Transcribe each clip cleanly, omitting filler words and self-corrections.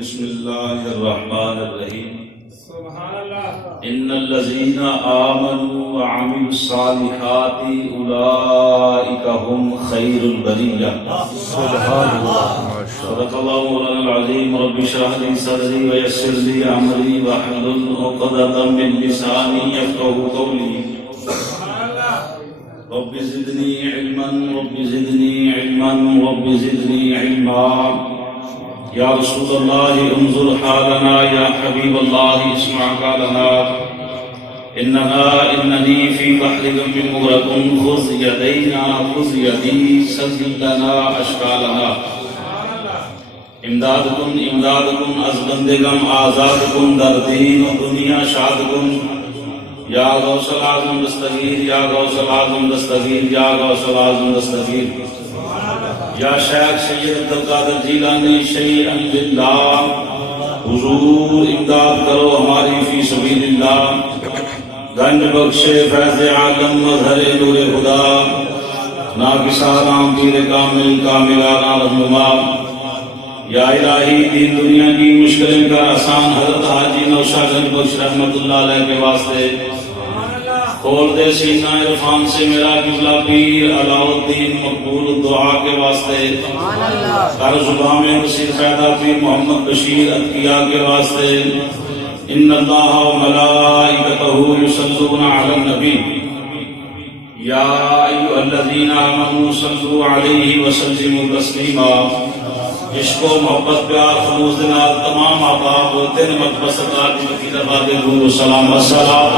बिस्मिल्लाहिर्रहमानिर्रहीम। इन्नल्लज़ीना आमनू व अमिलुस्सालिहाति उलाइका हुम खैरुल बरिय्या। सुब्हानल्लाह। सदक़ल्लाहु मौलाना अज़ीम। रब्बि इश्रह ली सदरी व यस्सिर ली अमरी वहलुल उक़दतम मिन लिसानी यफ़क़हू क़ौली। Rabbi ज़िदनी इल्मन rabbi ज़िदनी इल्मन rabbi ज़िदनी इल्मा। या रसूलल्लाह उन्ज़ुर हालना या हबीबल्लाह इस्मा कालना इन्ननी फी बहरि गम्मिन मुग़रक़ुन ख़ुज़ यदैना ख़ुज़ यदी सद्दिद लना अशकालना। इमदादकुन इमदादकुन अज़ बंदेगम आज़ादकुन दर दीन व दुनिया शादकुन। या गौसल आज़म दस्तगीर या गौसल आज़म दस्तगीर या गौसल आज़म दस्तगीर। या शेख सैयद अब्दुल कादिर जीलानी शैअन लिल्लाह। हुजूर इमदाद करो हमारी फी सबीलिल्लाह। गंज बख्शे फैज़ आलम मज़हर नूरे खुदा। नाकिसाराम पीर कामिल कामिलाना रहनुमा। या इलाही दीन दुनिया की मुश्किलें का आसान हज़रत हाजी नौशाद बख्श रहमतुल्लाह अलैह के वास्ते खोल दे सीना इरफान से मेरा किबला पीर अलाउद्दीन मकबूल दुआ के वास्ते। कर जुबान में नसीर पैदा पीर मोहम्मद बशीर अतकिया के वास्ते। इन्नल्लाह व मलाइकतहू युसल्लूना अलन नबी। या अय्युहल्लज़ीना आमनू सल्लू अलैहि व सल्लिमू तस्लीमा। इश्क़ व मोहब्बत प्यार खलूस दे नाल तमाम आबाब होते ने मकबस सरकार दी वकील बादे रूह सलाम अस्सलाम।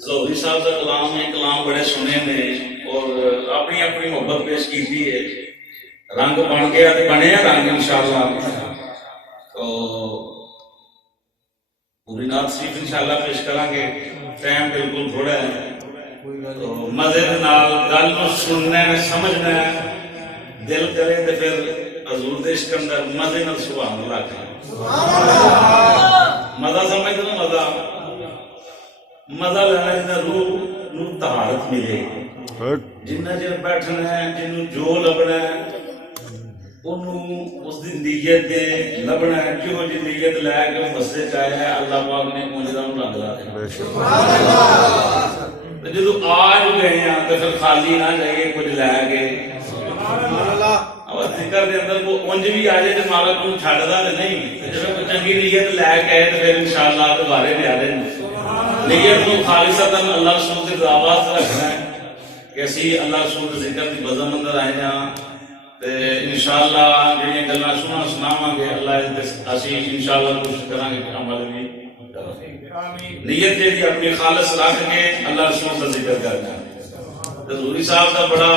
ज़ोहरी साहब का कलाम है। कलाम बड़े सुने ने और अपनी अपनी मोहब्बत पेश की है। रंग बन गया तो बने रंग इंशाअल्लाह। तो पूरी नात शरीफ इंशाअल्लाह पेश करांगे। टाइम बिल्कुल थोड़ा है तो मजे के नाल गल को सुनना है समझना है दिल करे तो फिर हजूर दे इश्क अंदर मजे नाल सुभान अल्लाह का मजा समझ लो। मजा मजा लेना जिन्ना रूह नू तहारत मिले। जिन्ना चिर बैठना है जिन्नू जो लभना है ओनू उसकी नीयत दे लभना है। जो जी नीयत लैके मस्जिद च आया अल्लाह पाक ने मुझे रंग ला देना। जो आज गए हैं तो फिर खाली ना जाइए कुछ लैके जिक्र के अंदर वो उंज भी आ जाए तो मालक को छड़दा तो नहीं। जब चंगी नीयत लैके आए तो फिर इंशाअल्लाह दोबारे ले आ रहे नीयत को खालिसतन अल्लाह रसूल की आवाज रखना है कि असी अल्लाह रसूल के जिक्र की बज़म अंदर आए हैं ते इंशाअल्लाह जिहड़ियां गल्लां सुनावांगे अल्लाह असी इंशाअल्लाह कोशिश करांगे कि अमल भी नीयत जी अपनी खालिस रख के अल्लाह रसूल का जिक्र करना। हजूरी साहब का बड़ा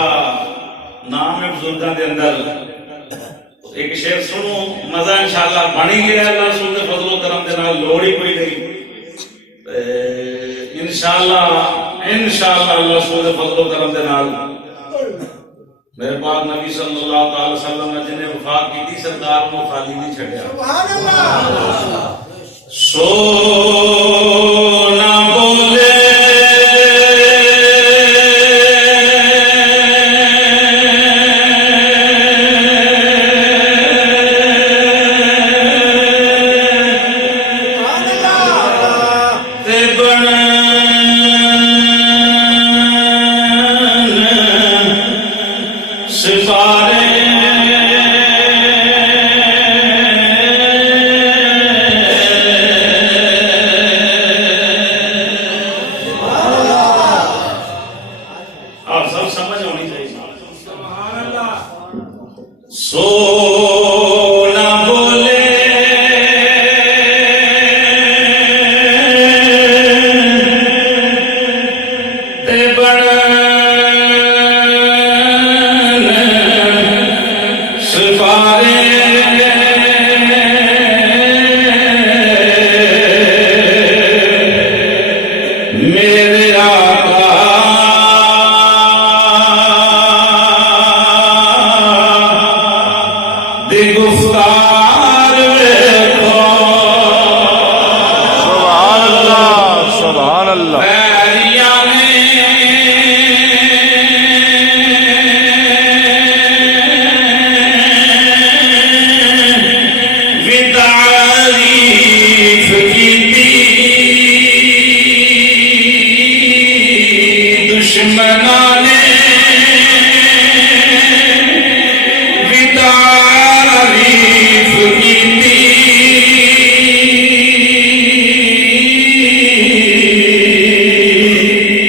नाम है बुजुर्गों के अंदर। एक शेर सुनो मजा इंशाअल्लाह बन ही गया अल्लाह रसूल के फजलो करम के नाल लोड़ ही कोई नहीं। इंशाअल्लाह इंशाअल्लाह अल्लाह रसूल के फजलो करम के नाल मेरे पाक नबी सल्लल्लाहु अलैहि वसल्लम ने जिन्हें वफात की थी सरकार को खाली नहीं छड़िया। सुभान अल्लाह। सोना बोले सितारे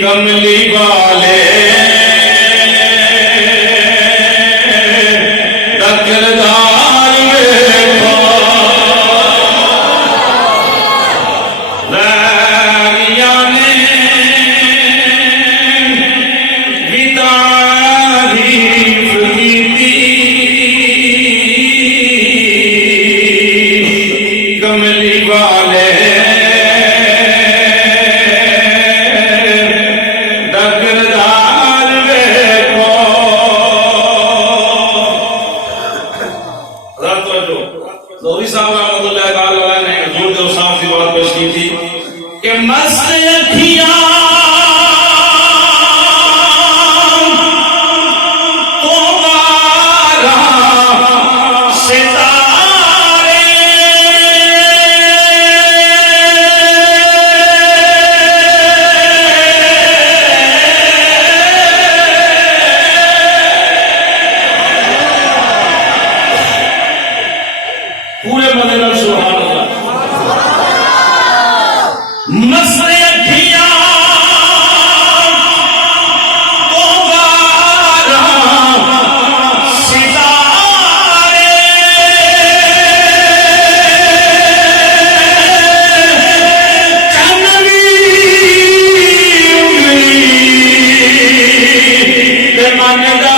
कमली वाले दकरदार वेखो लैरिया ने भी तारीफ कीती कमली वाले लोरी साहब रहमतुल्लाह ताला ने हजूर दे उस्ताद की बात पेश की थी कि मस्त अखियां तो बारा सितारे पूरे मदे में सुभान अल्लाह मस्त अखियां तो बारा सितारे चनवी ते मनदा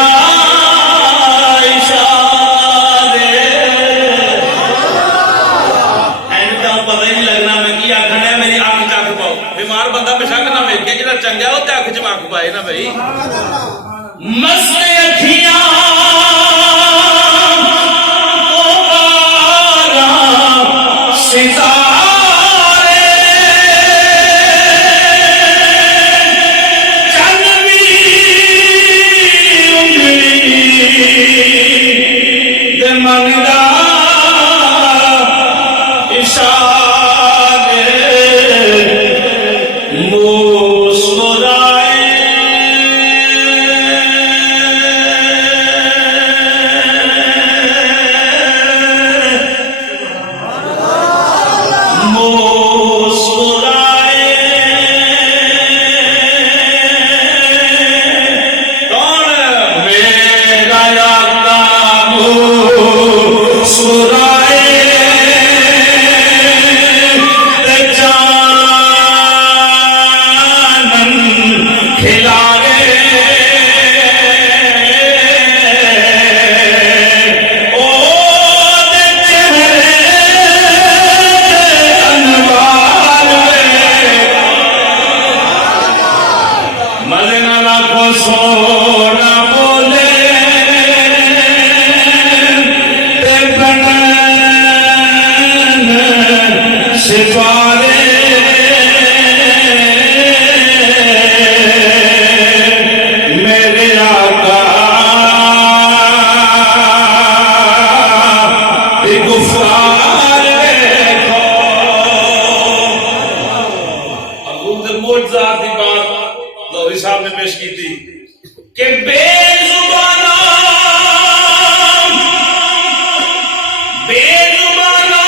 बीमार बंदा बेशक ना वेखे जो चंगा वो अख च मक पाए ना भाई मस्त अखियां सितारे चनवी दे मनदा इशारे मुस्कुराए मुस्कुराए कौन मेरा आका मुस्कुराए खिलाए ओ चेहरे अनवार मदना को सोना बोले ते बनन सिपारे लौरी साहब ने पेश की थी कि बेजुबाना बेजुबाना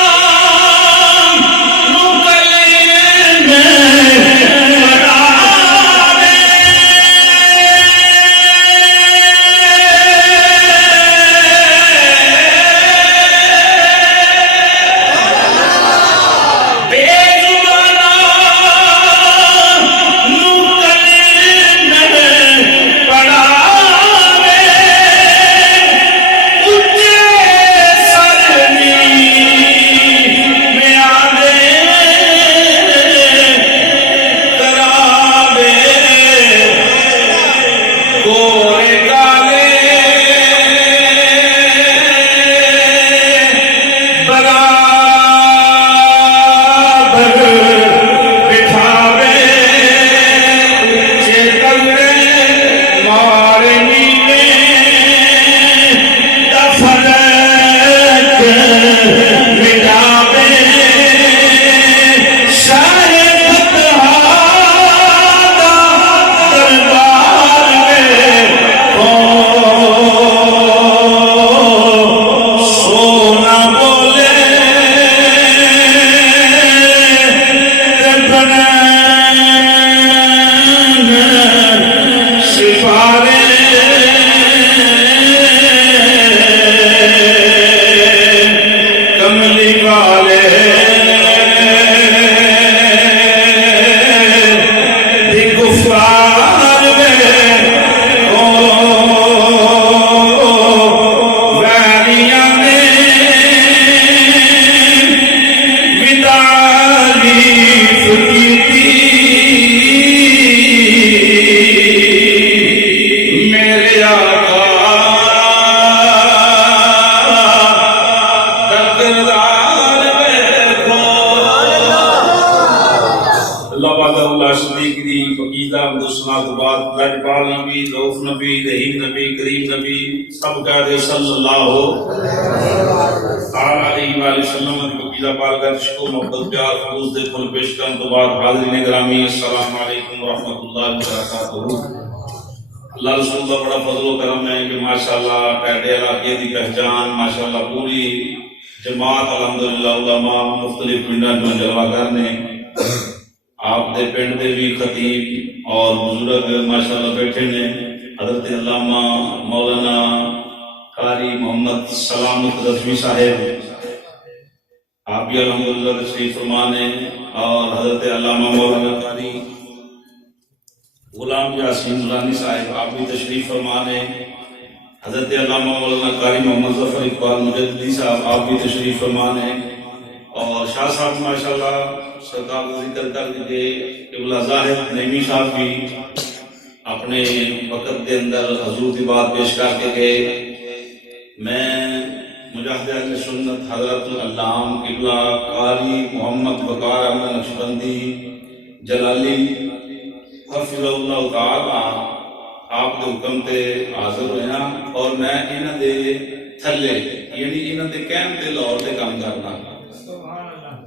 पड़ा वाला शरीक दी फकीदा मुसना तो बाद लजपाल नबी रऊफ नबी रहीम नबी करीम नबी सब कह दे सल्लल्लाहु अलैहि वसल्लम की फकीदा पाल का इश्क मोहब्बत प्यार खलूस दे फुल पेश करने तो बाद हाज़रीन गिरामी अस्सलाम वालेकुम व रहमतुल्लाहि व बरकातहू। अल्लाह रसूल का बड़ा फजल करम है कि माशाअल्लाह टैडे इलाके की पहचान माशाअल्लाह पूरी जमात अल्हम्दुलिल्लाह उलमा मुख्तलिफ पिंडां जो जलवागर ने आपके पिंड के भी खतीब और बुजुर्ग माशाअल्लाह बैठे ने हजरत अल्लामा मौलाना कारी मोहम्मद सलामत रज़वी साहेब आप भी अल्हम्दुलिल्लाह तशरीफ फरमा ने और हजरत अल्लामा मौलाना कारी गुलाम यासीन दुरानी साहिब आप भी तशरीफ फरमा ने हजरत अल्लामा मौलाना कारी मोहम्मद जफर इकबाल मुजद्दिदी साहब आप भी तशरीफ फरमा ने और शाह साहब माशाअल्लाह सरकार का जिक्र करके क़िबला ज़ाहिद नईमी साहब भी अपने वक़्त के अंदर हजूर की बात पेश करके गए। मैं मुजाहिद अहले सुन्नत हज़रत अल्लाम क़िबला कारी मोहम्मद वक़ार अहमद नक्शबंदी जलाली हफ़िज़हुल्लाह तआला आप दे हुक्म ते हाज़िर होया और मैं इन्हां दे थल्ले यानी इन्हां दे कहण ते लाहौर ते काम करना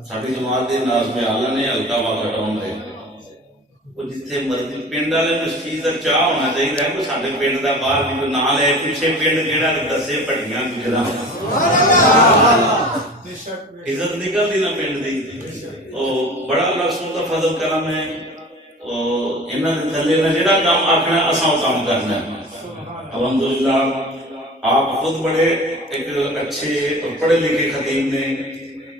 साडी जमात दे नाज़मे आला ने हल्का वागा टाउन है वो जिथे मर्जी पिंड वाले इस चीज का चाह होना चाहिए कि साडे पिंड दा बाहर भी कोई ना ले पीछे पिंड केड़ा दसे पट्टियां गुजरा इज्जत निकलदी ना पिंड दी तो बड़ा अल्लाह रसूल दा फजल करम है और इन्हां दे थल्ले ने जेड़ा काम आखना असां वो काम करना है। अल्हम्दुलिल्लाह आप खुद बड़े एक अच्छे और पढ़े लिखे खतीब ने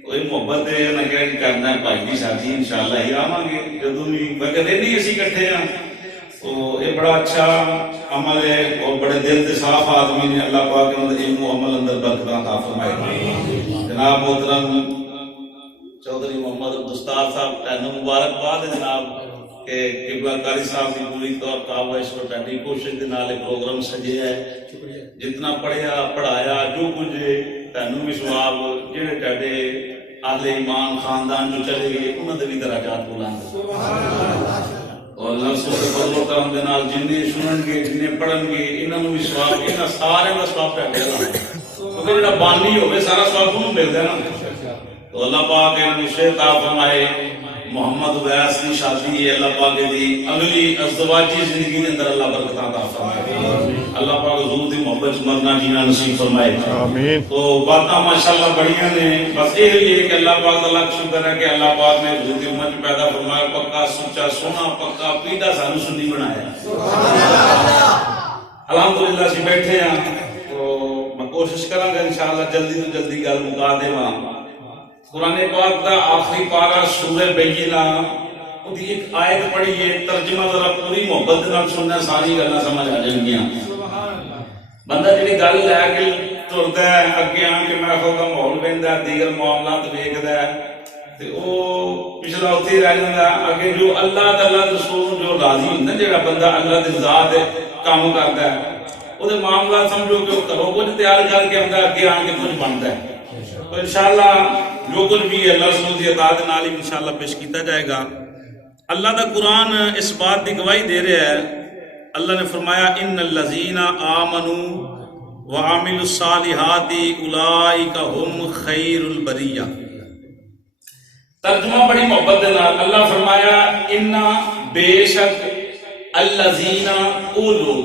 कोई मोहब्बत है ना क्या करना है भाई की शादी इंशाअल्लाह ही आवांगे जदों भी बगैर नहीं असी इकट्ठे हैं तो ये बड़ा अच्छा अमल है और बड़े दिल से साफ आदमी ने अल्लाह पाक ने इल्म अमल अंदर बरकत अता फरमाए। जनाब मोहतरम चौधरी मोहम्मद उस्ताद साहब तैनू मुबारकबाद जनाब के क़िबला कारी साहब की पूरी तौर पर इस वक्त ताड़ी कोशिश के नाल प्रोग्राम सजे है जितना पढ़िया पढ़ाया जो कुछ तैनू भी सवाब जेड़े ताड़े आले ईमान खानदान जो चले गए उन्होंने भी दराजात बुलंद और अल्लाह सुबहान फजल करम दे नाल जिन्ने सुनणगे जिन्ने पढ़नगे इन्हां नूं भी सवाब इन्हां सारे दा सवाब ताड़े दा क्योंकि जेड़ा बानी होवे सारा सवाब उन्होंने मिलदा है ना तो अल्लाह पाक इन्हां नूं सेहत अता फरमाए। मोहम्मद वैस की शादी है अल्लाह पाक दी अगली अज़दवाजी जिंदगी के अंदर अल्लाह बरकत अता फरमाए अल्लाह पाक हुजूर दी मोहब्बत मरना जीना नसीब फरमाए आमीन। तो बातें माशाअल्लाह बढ़िया ने बस ये है कि अल्लाह पाक का लाख शुक्र है कि अल्लाह पाक ने हुजूर दी उम्मत पैदा फरमाया पक्का सच्चा सोना पक्का पीदा सानू सुन्नी बनाया अल्हम्दुलिल्लाह सी बैठे हैं तो मैं कोशिश करांगा इंशाअल्लाह जल्दी तो जल्दी गल मुका देवां। कुरान पाक का आखिरी पारा सूरह बैयिना उदी एक आयत पढ़ी है तर्जुमा जरा पूरी मोहब्बत नाल सुनना सारी गल्लां समझ आ जाएंगियां। बंदा जिहड़ी गल लैके तुरदा है अगे आन के महफिल दा माहौल वेंदा दीगर मामलात वेखदा है ते ओ पिछला उत्थे रह जांदा अगे जो अल्लाह ताला रसूल जो राजी हुंदा जेड़ा बंदा अल्लाह दी ज़ात काम करदा है ओदे मामला समझो कि घरों कुछ तैयार करके आंदा अगे आन के कुछ बनदा है तो इंशाअल्लाह जो कुछ भी अल्लाह रसूल की अतात नाल इंशाअल्लाह पेश किया जाएगा। अल्लाह का कुरान इस बात की गवाही दे रहा है अल्लाह ने फरमाया इन्नल लज़ीना आमनू व आमिलुस सालिहाति उलाइका हुम खैरुल बरिया। तर्जुमा बड़ी मोहब्बत के नाल अल्लाह फरमाया इन्ना बेशक अल्लज़ीना ओ लोग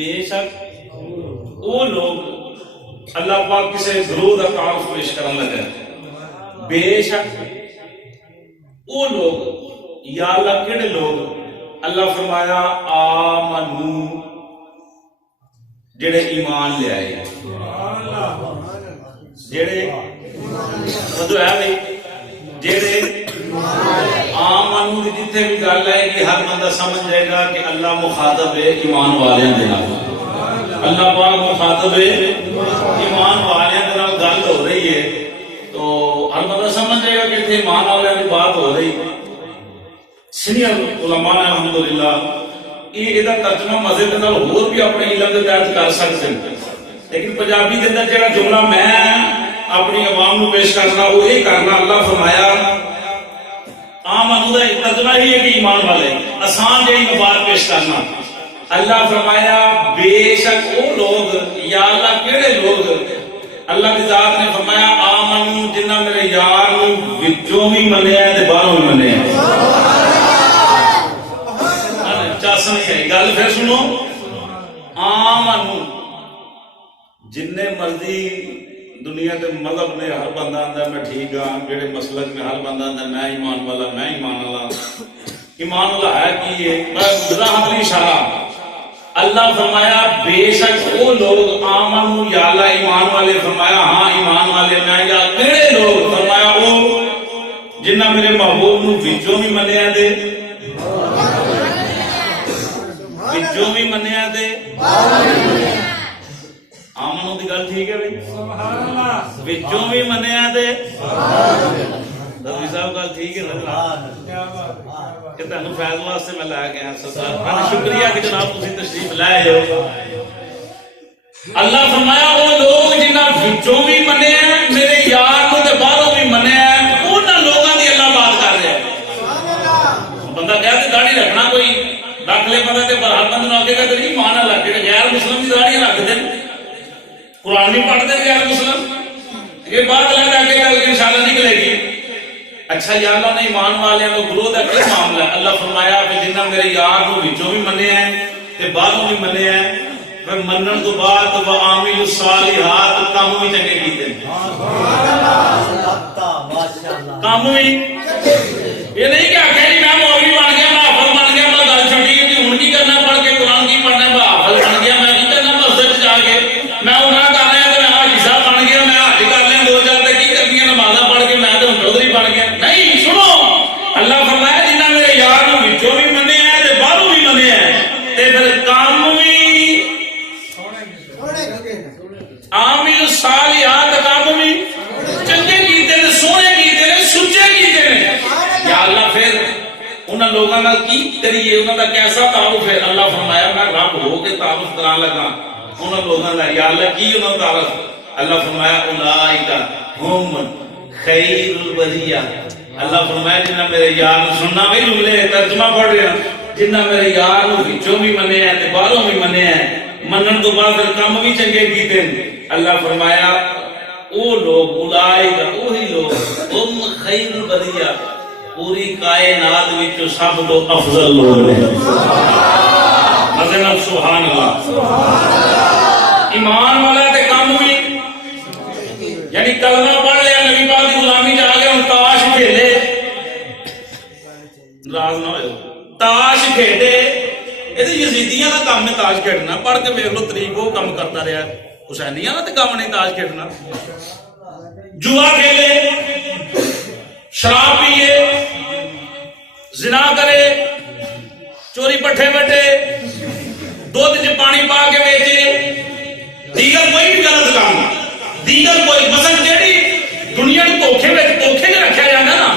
बेशक ओ लोग अल्लाह पाक किसे दरूद का तारुफ पेश करने लगा बेशक वो लोग या अल्लाह केड़े लोग अल्लाह फरमाया आमनू जेड़े ईमान ले आए जेड़े मतलब है भाई जेड़े आमनू की जिथे भी गल आएगी हर बंदा समझ जाएगा कि अल्लाह मुखातब है ईमान वाले दे नाल अल्लाह पाक मुखातब है ईमान वाले दे नाल गल हो रही है तो हर बंदा समझ जाएगा कि इत्थे ईमान वाले की बात हो रही। सीनियर उलमा ने अल्हम्दुलिल्लाह ਇਹਦਾ ਤਰਜਮਾ ਮਜ਼ੇ ਦੇ ਨਾਲ ਹੋਰ ਵੀ ਆਪਣੇ ਇਲਮ ਦੇ ਤਹਿਤ ਕਰ ਸਕਦੇ ਨੇ लेकिन पंजाबी के अंदर जो जुमला मैं अपनी अवाम को पेश करना वो ये करना अल्लाह फरमाया आमन का तर्जुमा ही है कि ईमान वाले आसान जी मैं बात पेश करना। अल्लाह फरमाया बेशक वो लोग, या अल्लाह केड़े लोग, अल्लाह की जात ने फरमाया आमन जिन्ना मेरे यार विचों भी मनिया ते बाहरों भी मनिया। चस नहीं है गल, फिर सुनो, आमन जिन्ने मर्जी दुनिया के मजहब ने हर बंदा आंदा मैं ठीक हाँ, जेड़े मसलक में हर बंदा आंदा मैं ईमान वाला, मैं ईमान वाला। ईमान वाला है कि ये राहत इशारा। अल्लाह फरमाया बेशक वो लोग आमन या अल्लाह ईमान वाले, फरमाया हाँ ईमान वाले मैं, या केड़े लोग, फरमाया वो जिन्ना मेरे महबूब नूं विचों भी मन्निया दे, विचों भी मन्निया दे। आमनों की गल ठीक है भाई, विचों भी मन्निया दे। रवि साहब गल ठीक है ना, कि तुहानू फैज वास्ते मैं लै गया सरदार, मैंने शुक्रिया कि जनाब तुसीं तशरीफ लाए हो। अल्लाह फरमाया वो लोग जिन्ना विचों भी मन्निया मेरे यार नूं ते बाहरों भी मन्निया, उन्हां लोगां दी अल्लाह बात कर रहा है। बंदा कहते दाढ़ी रखना कोई रख ले बंदा, ते हर बंदे नूं आखेगा तेरी ईमान वाला, जेड़े गैर मुस्लिम दी दाढ़ियां रखदे कुरान भी पढ़ते गैर मुस्लिम, ये बात अलग आगे कल इंशाल्लाह निकलेगी। अच्छा या अल्लाह ने ईमान वालियां दा विरोध है क्या मामला है? अल्लाह फरमाया कि जिन्ना मेरे यार नूं विचों भी मन्निया है ते बाहरों भी मन्निया है, फिर मनण तो बाद व आमिलु सालिहात काम भी चंगे कीते, काम भी ये नहीं कि आखे जी मैं मौलवी बन गया, मैं हाफिज बन गया, मैं गल छड्डी कि हुण की करना पढ़ के कुरान की पढ़ना, मैं हाफिज बन गया, मैं की करना मस्जिद जाके मैं उमरा कर रहा तो मैं हाजी साहब बन गया, मैं हज कर लिया 2000 तक की करनी नमाजा पढ़ के मैं तो चौधरी बन गया। नहीं, सुनो, अल्लाह फरमाया जिन्ना मेरे यार नूं विचों भी मन्निया है ते बाहरों भी मन्निया है, ते फिर काम भी आमिल सालिहात काम भी चंगे कीते ने, सोहणे कीते ने, सुच्चे कीते ने। या अल्लाह फिर उन्हां लोगां नाल की करिए, उन्हां दा कैसा तारुफ है? अल्लाह फरमाया मैं रब हो के तारुफ करान लगा उन्हां लोगां दा। या अल्लाह की उन्हां दा तारुफ? अल्लाह फरमाया उलाइका हुम खैरुल बरिया। अल्लाह फरमाया जिन्ना मेरे यार नूं, सुनना भाई जुमले तर्जुमा पढ़ रहे हैं, जिन्ना मेरे यार नूं विचों भी मन्निया है ते बाहरों भी मन्निया है, मनण तो बाद फिर काम भी चंगे कीते। अल्लाह फरमाया वो लोग, उलाइका वही लोग, हुम खैरुल बरिया, पूरी कायनात विच सब तो अफजल लोग ने। मज़े नाल सुभान अल्लाह। ईमान वाला ते काम भी, यानी कलमा पढ़ लिया, नबी पाक की गुलामी च आ गया, हुण ताश खेले, नाराज ना होयो, ताश खेले, ये यजीदियां का काम है ताश खेलना, पढ़ के वेख लो तरीक वो काम करता रहा, हुसैनियां का तो काम नहीं ताश खेलना। जुआ खेले, शराब पिए, जिना करे, चोरी पट्ठे बटे, दूध च पानी पा के बेचे, दीगर कोई भी गलत काम, दीगर कोई मसलन जेड़ी दुनिया में धोखे में रखा जाता ना,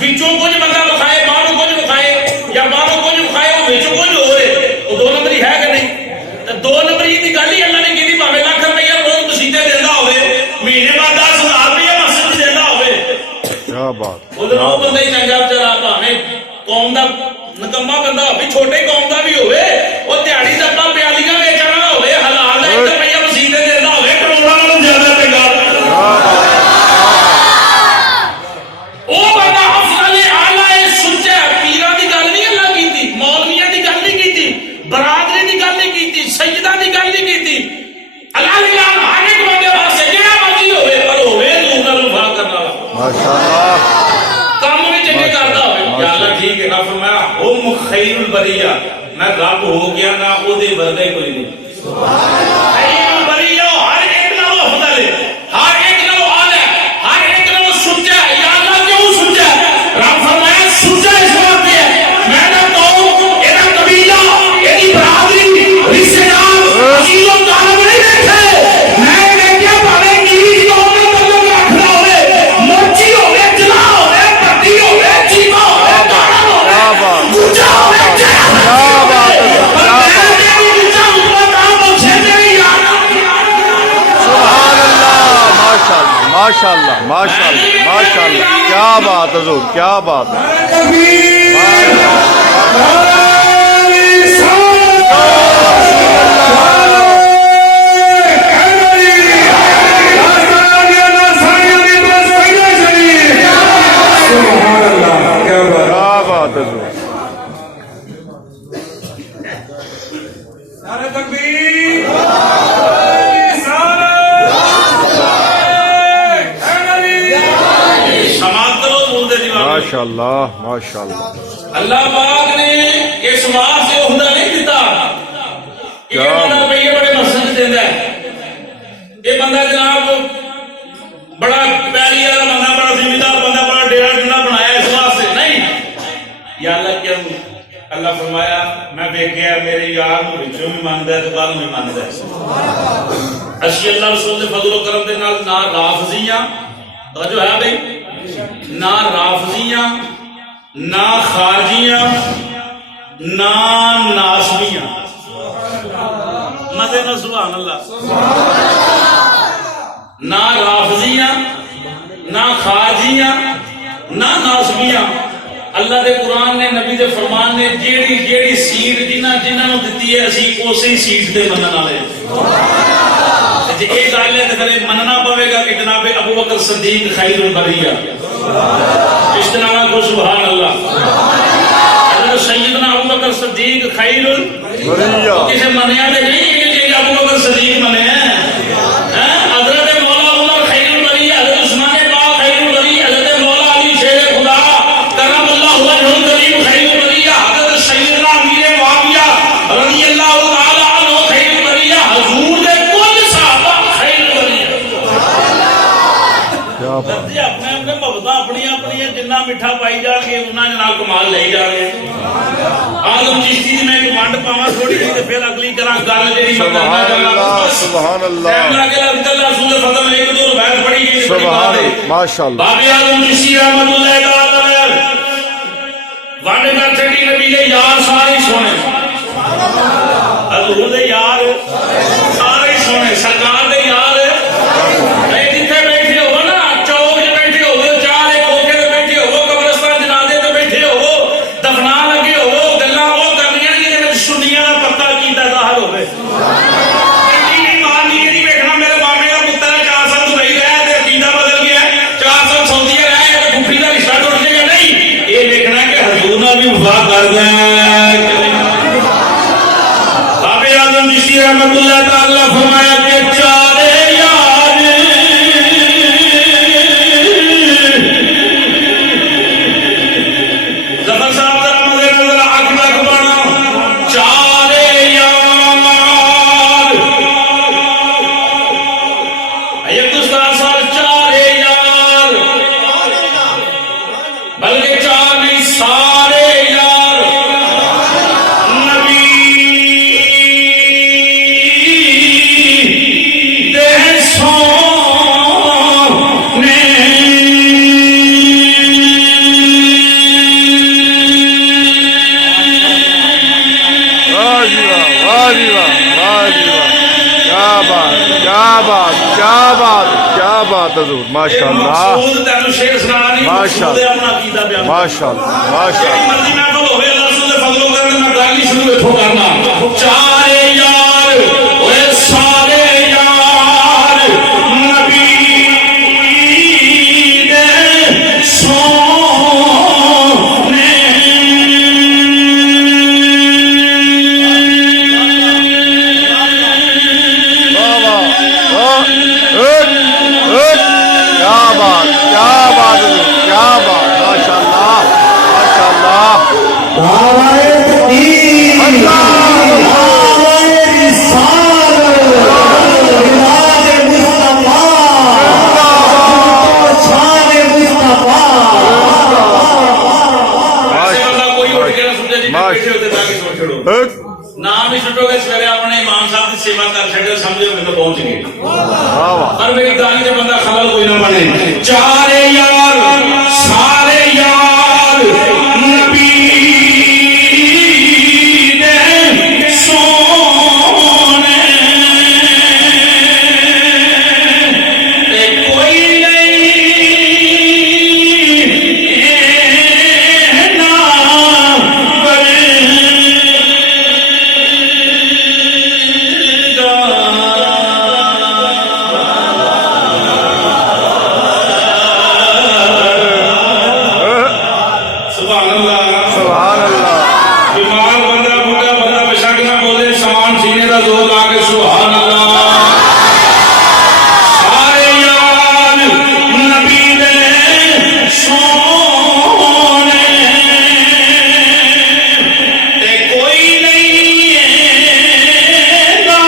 विचों कुछ बंदा विखाए, बाहरों कुछ विखाए, या बाहरों कुछ विखाए, वो विचों कुछ हो रहे, वो दो नंबरी है कि नहीं? तो दो नंबरी की गल ही अल्लाह ने की, भावे लाख रुपया रोज मसीते देता हो, महीने बाद 10,000 रुपया मस्जिद देता हो, उधर वो बंदा ही चंगा बेचारा, भावे कौम का नकम्मा बंदा हो, छोटे कौम का भी हो, दिहाड़ी दब्बा प्यालियां बेचना हो, हलाल का 1 रुपया मसीते देता हो, करोड़ों नालों ज्यादा चंगा। वो बंदा अफजल आला है, सुच्चा, पीरा की गल नहीं अल्लाह कीती, मौलवियां की गल नहीं कीती, बरादरी की गल नहीं कीती, सैयदा की गल नहीं कीती। अल्लाह ने कहा हर एक बंदे वास्ते जेड़ा मर्जी होवे, पर होवे दूर नाल वफा करना वाला, माशाअल्लाह, काम भी चंगे करता होवे। या अल्लाह ठीक है ना, फरमाया हुम खैरुल बरिया, मैं रब हो गया ना, ओदे वर्गे कोई नहीं। खैरुल बरिया हर एक नालों अफजल है, हर एक नालों आला है, हर एक नालों सुच्चा है। या अल्लाह क्यों सुच्चा है? रब फरमाया सुच्चा इस बात है, मैं ना कहूं एदा कबीला, एदी बरादरी, रिश्तेदार, अजीजों तालब नहीं बैठे, मैं देखिया भावे गिरी जो होवे तल्लक रखना होवे, मोची होवे, जला होवे, पट्टी होवे, चीमा होवे, गाड़ा होवे, गुजा होवे, क्या बात है, माशाअल्लाह माशाअल्लाह माशाअल्लाह माशाअल्लाह, क्या बात बात हजूर, क्या बात है। क्या बात है हजूर। माशाअल्लाह माशाअल्लाह। अल्लाह पाक ने इस बात से उहदा नहीं दिता कि ये बंदा रुपये बड़े मसले देता है, ये बंदा जनाब बड़ा प्यारी वाला बंदा, बड़ा जिम्मेदार बंदा, बड़ा डेरा डंडा बनाया इस वास्ते नहीं। या अल्लाह क्यों? अल्लाह फरमाया मैं देखिया मेरे यार ਨੂੰ ਵਿੱਚੋਂ ਵੀ ਮੰਨਦਾ ਤੇ ਬਾਹਰੋਂ ਵੀ ਮੰਨਦਾ। ਅਸੀਂ अल्लाह रसूल ਦੇ फजल करम ਦੇ ਨਾਲ ना राफजियां जो है भाई, ना राफजियां, ना खारजियां, ना नासबियां। मजे में सुभान अल्लाह। ना राफजियां, ना खारजियां, ना नासबियां। अल्लाह के कुरान ने, नबी के फरमान ने जेड़ी जेड़ी सीट जिन्होंने दी है असी उसी सीट से मनने वाले। जे एक गल है तो फिर मनना पवेगा कि जनाब अबू बकर सिद्दीक खैरुल बरिया, इस्तेनामा को सुभान अल्लाह। हज़रत सैयदना अबू बकर सिद्दीक खैरुल बरिया किसे मनिया तो नहीं है कि अबू बकर सिद्दीक मने हैं। हज़रत मौला उमर खैरुल बरिया, हज़रत उस्मान पाक खैरुल बरिया, हज़रत मौला अली शेर खुदा करमल्लाहु वजहुल करीम खैरुल बरिया, हज़रत सैयदना अमीर मुआविया रज़ियल्लाहु तआला अन्हु खैरुल बरिया, हुजूर दे कुल सहाबा खैरुल बरिया। अपने अपने मुहब्बत अपनी अपनी जिन्ना मिठा पाई जाके उन्होंने नाल कमाल ले जाए। आलम चिश्ती दी मैं कमांड पावा थोड़ी जी, फिर अगली करा गल जेडी सुभान अल्लाह सुभान अल्लाह। रसूल फजल एक दो रुपए पड़ी गई सुभान माशाअल्लाह। बाबे आलम चिश्ती रहमतुल्लाह अलैह वाडे का चढ़ी नबी दे यार सारे सोने, हजूर दे यार सारे सोने, सरकार दे यार जिथे बैठे हो ना, चौक च बैठे हो, चारे कोठे ते बैठे हो, कब्रिस्तान जनाजे ते बैठे हो, दफना लगे हो, गल्लां वो करनियां जिहदे विच सुन्नियां दा पत्ता कीता ज़ाहिर होवे। कट्टी नहीं मारनी, ये नहीं देखना मेरे मामे का पुत्तर 4 साल दुबई रहा ते अकीदा बदल गया, 4 साल सऊदी रहा है तो गुफी का रिश्ता टूट जाएगा। नहीं, ये देखना कि हजूर नाल भी वफा करदा है। बाबे आजम चिश्ती रहमतुल्लाह तआला फरमाया कि चारे यार जफर साहब जरा मजे नजर आग तक बना, चारे यार एक दूसरा साल चारे यार, बल्कि 4 नहीं सारे यार नबी दे सोने। वाह जी वाह, वाह जी वाह, वाह जी वाह। क्या बात क्या बात क्या बात क्या बात हजूर। माशाअल्लाह माशाअल्लाह माशाअल्लाह माशाअल्लाह। चारे यार ओए सारे यार नबी दे सोने। वाह वाह वाह। क्या बात क्या बात हजूर, क्या बात। माशाअल्लाह माशाअल्लाह। नाम ही छुटोगे सवेरे अपने इमाम साहब की सेवा कर छड़े, समझो मैं पहुंच गए। पर मेरी दानी से बंदा खलल कोई ना बने। चारे यार सारे यार नबी दे सोने, कोई नहीं सुभान अल्लाह। सुभान अल्लाह। बीमार बंदा बूढ़ा बंदा बेशक ना बोले, समान सीने का जोर ला के सुभान अल्लाह। सारे यार नबी दे सोने ते कोई नहीं है ना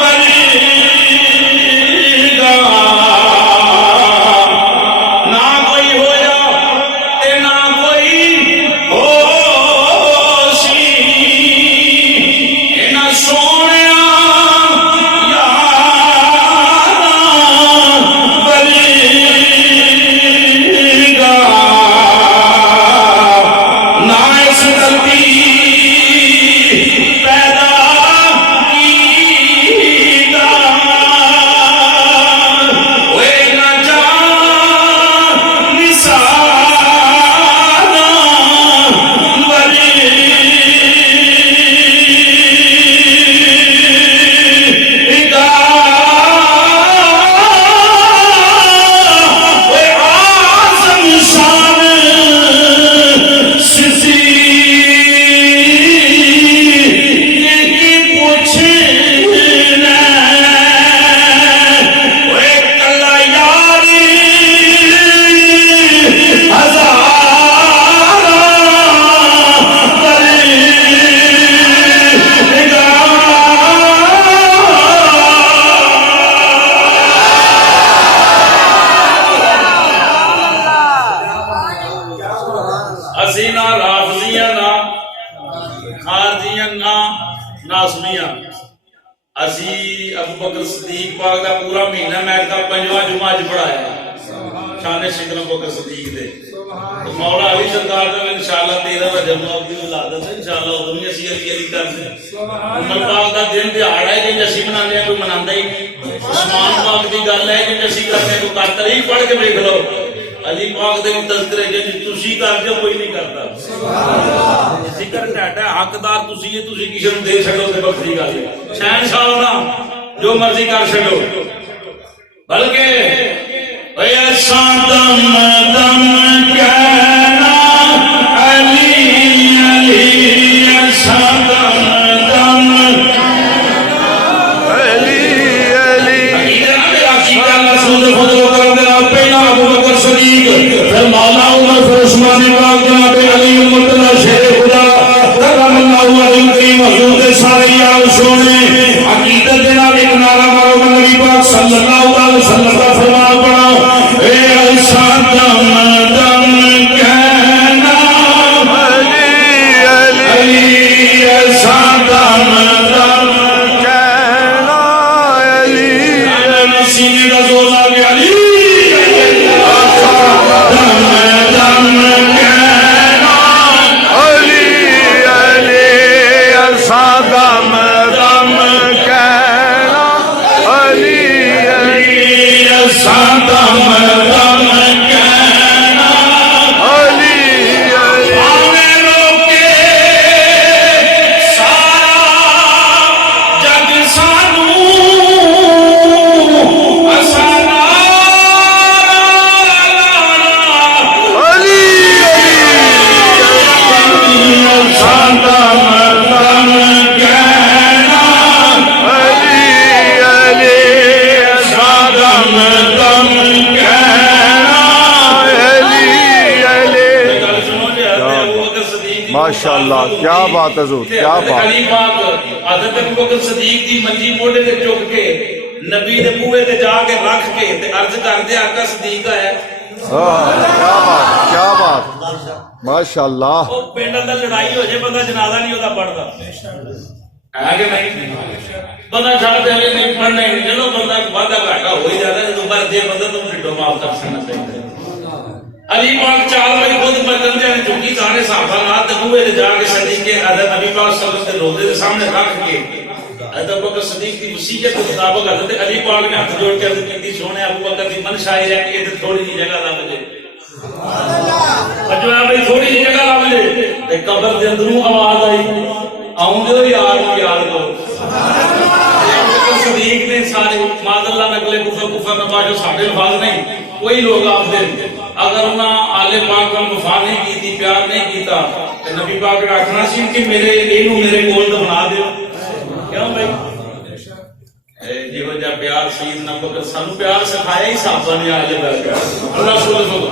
बनेगा, ना कोई होया ते ना कोई होसी, इन्हां सोहणिया यारां बनेगा, ना इस धरती पैदा कीता, ओए ना जान निसाना बनेगा, ओए आज़म शान सिसी की पूछना, ओए कल्ला यारी हज़ारा बनेगा। असी ना राफजियां ना खारजियां ना नासमियां, असी अबू बकर सदीक पाक का पूरा महीना मैं का पंजवा जुमा च पढ़ाया शान सिद्दीक अबू बकर सदीक दे। तो मौला अली सरकार ने इंशाअल्लाह 13 बजे मौलवी विलादत है, इंशाअल्लाह उदों भी असी अली अली करते उमर पाक का दिन दिहाड़ा है जिंज असी मनाने कोई मनांदा ही नहीं। उस्मान पाक की गल है जिंज असी करते कोई करता ही, पढ़ के देख लो अली पाक दे तज़किरे जिंज तुसी करदे हो कोई नहीं करता। जिक्र घट है, हकदार तुसी है, तुसी किसी नूं दे छड्डो ते बखरी गल है, शहनशाह दा जो मर्जी कर छड्डो, बल्कि ऐसा दम दम कहना अली अली, ऐसा दम दम अली अली। पहला अबू बकर सदीक, फिर मौला उमर, फिर उस्मान पाक, जनाब अली मुर्तज़ा शेर खुदा करमल्लाहु वजहहु करीम हुजूर के सारे यार सोने अकीदत जनाब एक नारा मारो नबी पाक सल्लल्लाहु अलैहि वसल्लम का फरमान पढ़ो, ए ऐसा दम दम कहना अली अली अली, ऐसा दम दम कहना अली सीने का जोर ला के अली दम दम कहना अली अली, ऐसा दम दम कहना अली अली, ऐसा दम दम कहना अली अली। आने रोके सारा जग सानू असाना अली ऐसा दम दम कहना अली अली, ऐसा दम दम कहना अली अली। गल सुनो जी, अबू बकर सदीक दी माशाअल्लाह, क्या बात है हुजूर, क्या बात। अली पाक हज़रत अबू बकर सदीक दी मंजी मोढे ते चुक के नबी दे बूहे ते जाके रख के ते अर्ज करदे आका सदीक है हाँ, क्या बात, क्या बात, माशाअल्लाह। ਉਹ ਪਿੰਡ ਅੰਦਰ ਲੜਾਈ ਹੋ ਜੇ ਬੰਦਾ ਜਨਾਜ਼ਾ ਨਹੀਂ ਉਹਦਾ ਪੜਦਾ ਹੈ ਕਿ ਨਹੀਂ ਬੰਦਾ ਛੱਡ ਦੇ ਨਹੀਂ ਪੜਨਾ ਹੀ ਨਹੀਂ ਜਦੋਂ ਬੰਦਾ ਵਾਦਾ ਘਾਟਾ ਹੋ ਹੀ ਜਾਂਦਾ ਜਦੋਂ ਮਰ ਜੇ ਬੰਦਾ ਤੋਂ ਢਿੱਡੋਂ ਮਾਫ ਕਰ ਸਕਣਾ ਚਾਹੀਦਾ। अली पाक 4 बजे खुद बंदे ने चुकी सारे साहबा नाल ते बूहे ते जाके सदीक के हज़रत नबी पाक सल्लल्लाहु अलैहि वसल्लम के रोज़े के सामने रख के हज़रत अबू बकर सदीक की वसीयत के मुताबिक हज़रत अली पाक ने हाथ जोड़ के अर्ज की, सोने अबू बकर की मनशा है कि इधर थोड़ी सी जगह ला मुझे जो है भाई थोड़ी सी जगह ला मुझे ते कब्र दे अंदरों आवाज आई आऊंदे हो यार को याद करो। सदीक ने सारे मादल्ला में अगले कुफर कुफर नबा जो साढ़े अल्फाज नहीं कोई लोग आप दे अगर उन्हें आले पाक का वफा नहीं की थी, प्यार नहीं किया तो नबी पाक ने आखना सी कि मेरे कोल तो बना दो। क्यों भाई जिहो जा प्यार शहीद नबी सानू प्यार सिखाया ही साहबा ने आज तक।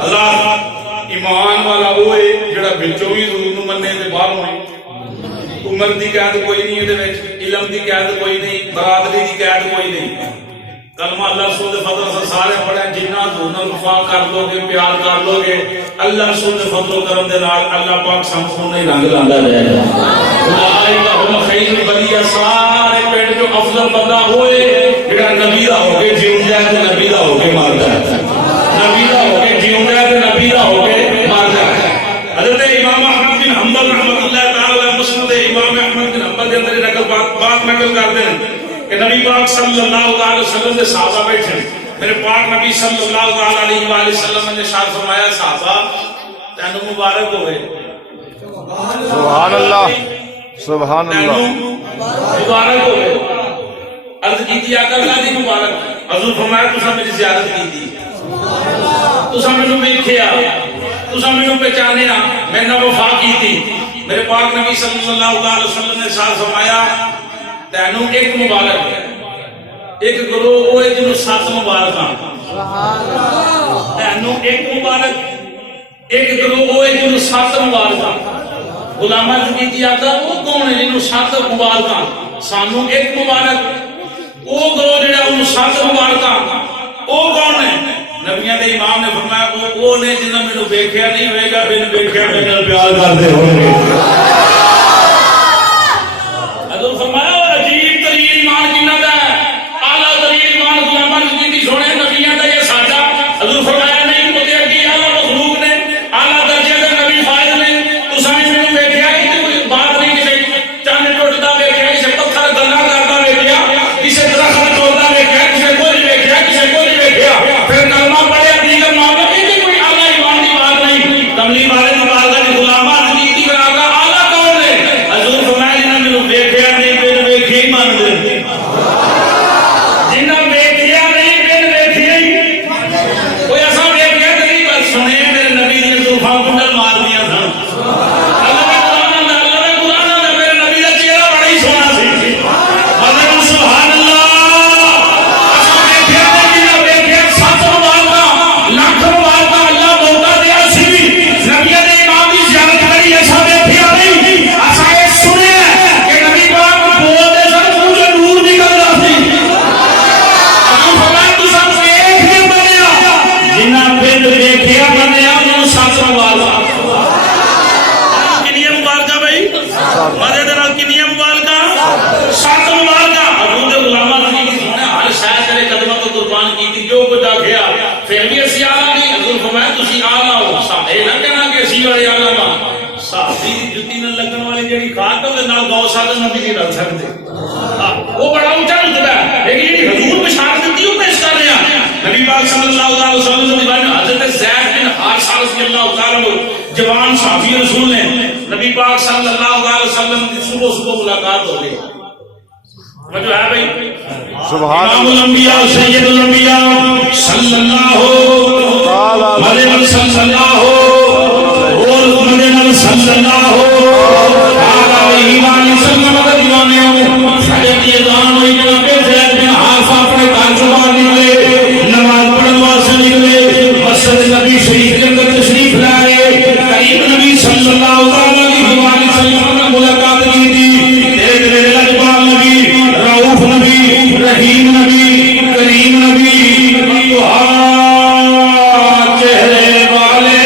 अल्लाह ईमान वाला वो है जिहड़ा विचों भी ज़रूर नूं मन्ने ते बाहरों नहीं। उम्र की कैद कोई नहीं, इलम की कैद कोई नहीं, बरादरी की कैद कोई नहीं। कलमा अल्लाह रसूल दे फजल से सारे पढ़े, जिन्ना दोनों वफा कर लोगे, प्यार कर लोगे, अल्लाह रसूल दे फजल करम दे नाल अल्लाह पाक सबको नहीं रंग लांदा रहेगा। उलाइका हुम खैरुल बरिया, सारे पिंड जो अफजल बंदा होए जेड़ा नबी दा हो के जीउंदा है ते नबी दा हो के मरदा है, नबी दा हो के जीउंदा है ते नबी दा हो के मरदा है। हजरत इमाम अहमद बिन हंबल रहमतुल्लाह तआला मुस्नद इमाम अहमद बिन हंबल के अंदर नकल बात नकल करते हैं कि नबी पाक सल्लल्लाहु अलैहि वसल्लम के सहाबा बैठे, मेरे पाक नबी सल्लल्लाहु अलैहि वसल्लम ने इरशाद फरमाया, सहाबा तैनू मुबारक होवे। सुभान अल्लाह, सुभान अल्लाह, मुबारक होवे। अर्ज कीती आका अल्लाह दी मुबारक। हजूर फरमाया तुसा मेरी ज़ियारत कीती, तुसा मैनू वेखिया, तुसा मैनू पहचानिया, मैंने वफा कीती। मेरे पाक नबी सल्लल्लाहु अलैहि वसल्लम ने इरशाद फरमाया तैनू एक मुबारक है, एक गुरु वो है जिन्होंने 7 मुबारक, तैनू एक मुबारक, एक गुरु वो है जिन्होंने 7 मुबारक। गुलामा की आता वो कौन है जिन्होंने 7 मुबारक, सानू एक मुबारक, वो गुरु जेड़ा उन्होंने 7 मुबारक, वो कौन है? नबियां दे इमाम ने फरमाया वो ने जिन्होंने मैनू देखा नहीं होएगा, बिन देखा मेरे नाल प्यार करते होंगे। हजूर फरमाया वो बड़ा ऊंचा रुतबा है, लेकिन ये हजूर बशारत दी वो पेश कर रहे हैं। नबी पाक सल्लल्लाहु अलैहि वसल्लम के दीवान में हजरत ज़ैद बिन हारिसा रज़ियल्लाहु तआला अन्हु जवान सहाबी रसूल ने नबी पाक सल्लल्लाहु अलैहि वसल्लम की सुबह मुलाकात हो गई। जो है भाई सुभान इमामुल अंबिया सय्यदुल अंबिया सल्लल्लाहु अलैहि वसल्लम सल्लल्लाहु अलैहि वसल्लम का दीवाने हो सारे ये दान हुई जनाब ज़ैद बिन हारिसा अपने घर से बाहर निकले, नमाज पढ़ने वास्ते निकले, मस्जिद नबी शरीफ के अंदर तशरीफ लाए, करीम नबी सल्लल्लाहु अलैहि वसल्लम ने मुलाकात की थी। तेरे दिल में लजबान नबी, रऊफ नबी, रहीम नबी, करीम नबी, चेहरे वाले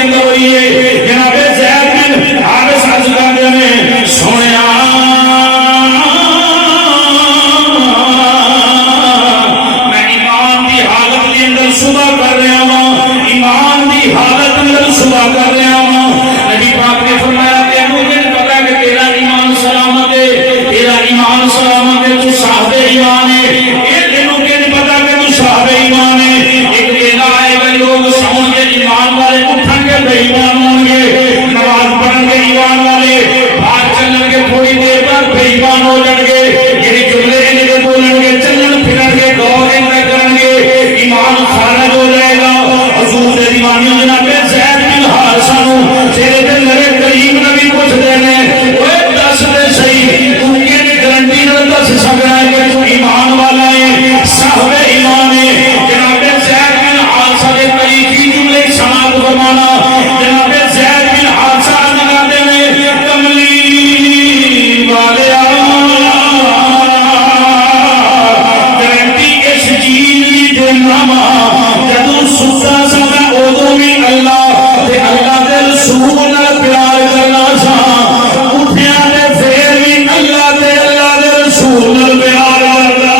के अंदर हुई है। जनाबे ज़ैद बिन हारिस अर्ज़ करते हैं सोनिया मैं ईमान की हालत के अंदर सुबह कर रहा हूं, ईमान की हालत अंदर सुबह कर रहा हूं। नबी पाक ने फरमाया कि मुझे पता है कि तेरा ईमान सलामत है, तेरा ईमान सलामत है, तू साहबे ईमान है। ये तेनों के नहीं पता कि तू साहबे ईमान है। एक वेला आएगा लोग समझे ईमान वाले उठेंगे बेईमान होंगे, नमाज पढ़ेंगे ईमान वाले, बाहर चलेंगे थोड़ी देर बाद बेईमान हो जाएंगे, ये जुमले इनके बोलेंगे चलन फिरेंगे दौड़ इनका करेंगे, ईमान खारिज हो जाएगा। हुजूर दे दीवानियों जनाब ज़ैद बिन हारिसा नूं तेरे ते मेरे करीम नबी पुछदे ने ओए दस दे सही तू किहड़ी गारंटी नाल दस सकदा है कि तू ईमान वाला है, साहबे ईमान है। जनाब ज़ैद बिन हारिसा दे तरीकी जुमले समाअत फरमाना। जनाब ज़ैद बिन हारिसा लगाते ने कमली वालिया गारंटी इस चीज दी देना वा जदों सुता सा उदों भी अल्लाह ते अल्लाह दे रसूल नाल प्यार करना सा, उठिया ते फिर भी अल्लाह ते अल्लाह दे रसूल नाल प्यार करना।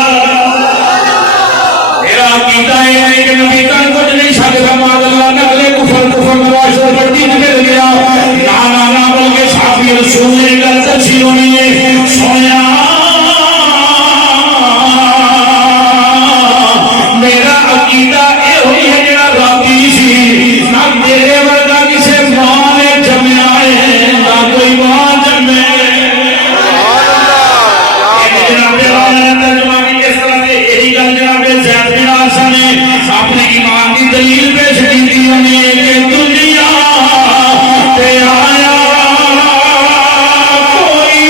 मेरा अकीदा है कि नबी का कुछ नहीं सकता माद अल्लाह नकले कुफर कुफर नवाज और बड़ी निकल गया ना ना ना बल्कि साफी रसूल ने गल अच्छी होनी है। सोया मेरा अकीदा ये हुई है जरा राती सी ना तेरे वर्गा किसी मां ने जमया है ना कोई मां जमे। अपने ईमान की दलील पेश की दुनिया पे आया कोई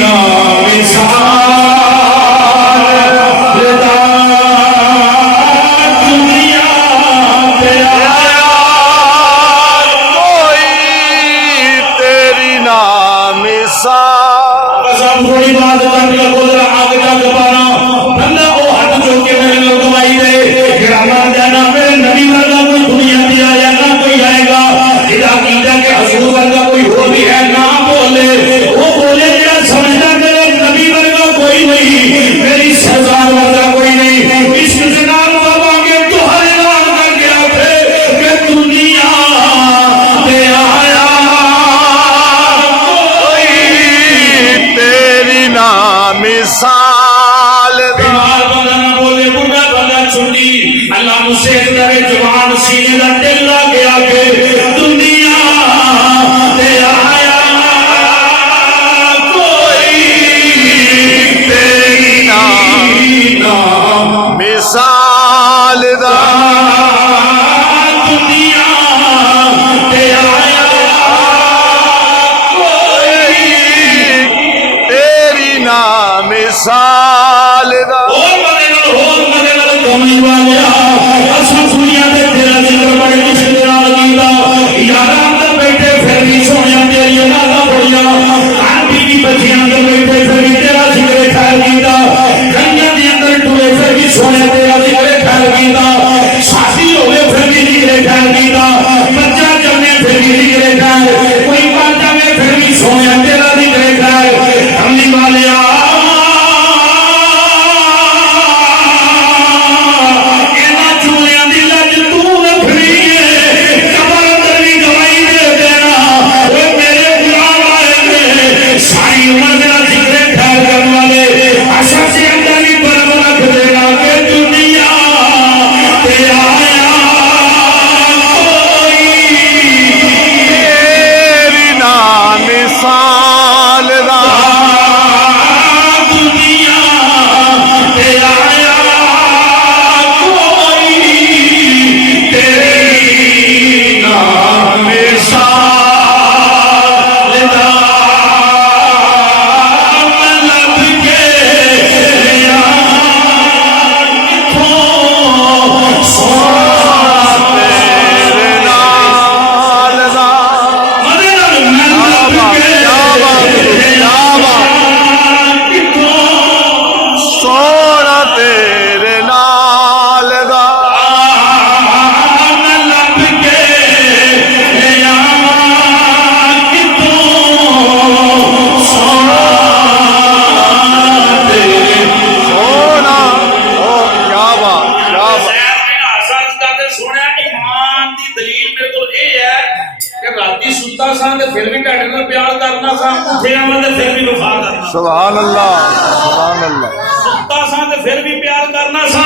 ना मिसाल दुनिया पे आया कोई तेरी ना मिसाल। थोड़ी बात करके बोल रहा आगे का दोबारा बंदा वो हाथ जोड़ के मेरे लोग गवाही दे गिराना जाना मेरे नबी वर्गा कोई दुनिया में आया ना कोई आएगा इधर कीजा के हजूर वर्गा कोई हो भी है ना बोले वो बोले मेरा समझना मेरे नबी वर्गा कोई नहीं, मेरी सरदार वर्गा कोई नहीं। इस नाम बाबा के तो हर नाम का गिरा थे कि दुनिया पे आया तेरी ना मिसाल। बीमार बंदा ना बोले, बुढ़ा बंदा छुट्टी अल्लाह मुझसे तेरे जवान सीने का दिल ला के आके दुनिया पे आया कोई तेरी ना ना मिसाल दा दुनिया पे आया कोई तेरी ना मिसाल दा। और मदद कमी वाले असा दुनिया दे तेरा जिक्र बड़े किसी तेरा कीता यारा अंदर बैठे फिर भी सोनिया तेरी नाला बढ़िया खान बीवी बच्चियां अंदर बैठे फिर भी तेरा जिक्र खैर कीता गंगा के अंदर टूटे फिर भी सोनिया तेरा जिक्र खैर कीता शादी होवे फिर भी जिक्र खैर कीता बच्चा जन्मे फिर भी जिक्र खैर कोई मर जावे फिर भी सोनिया तेरा जिक्र खैर कमी वाले सोने ईमान की दलील मेरे को यह है कि राती सुता सा ते फिर भी ढाडे नाल प्यार करना सा, उठे आवां ते फिर भी वफा करना। सुभान अल्लाह, सुभान अल्लाह। सुता सा ते फिर भी प्यार करना सा,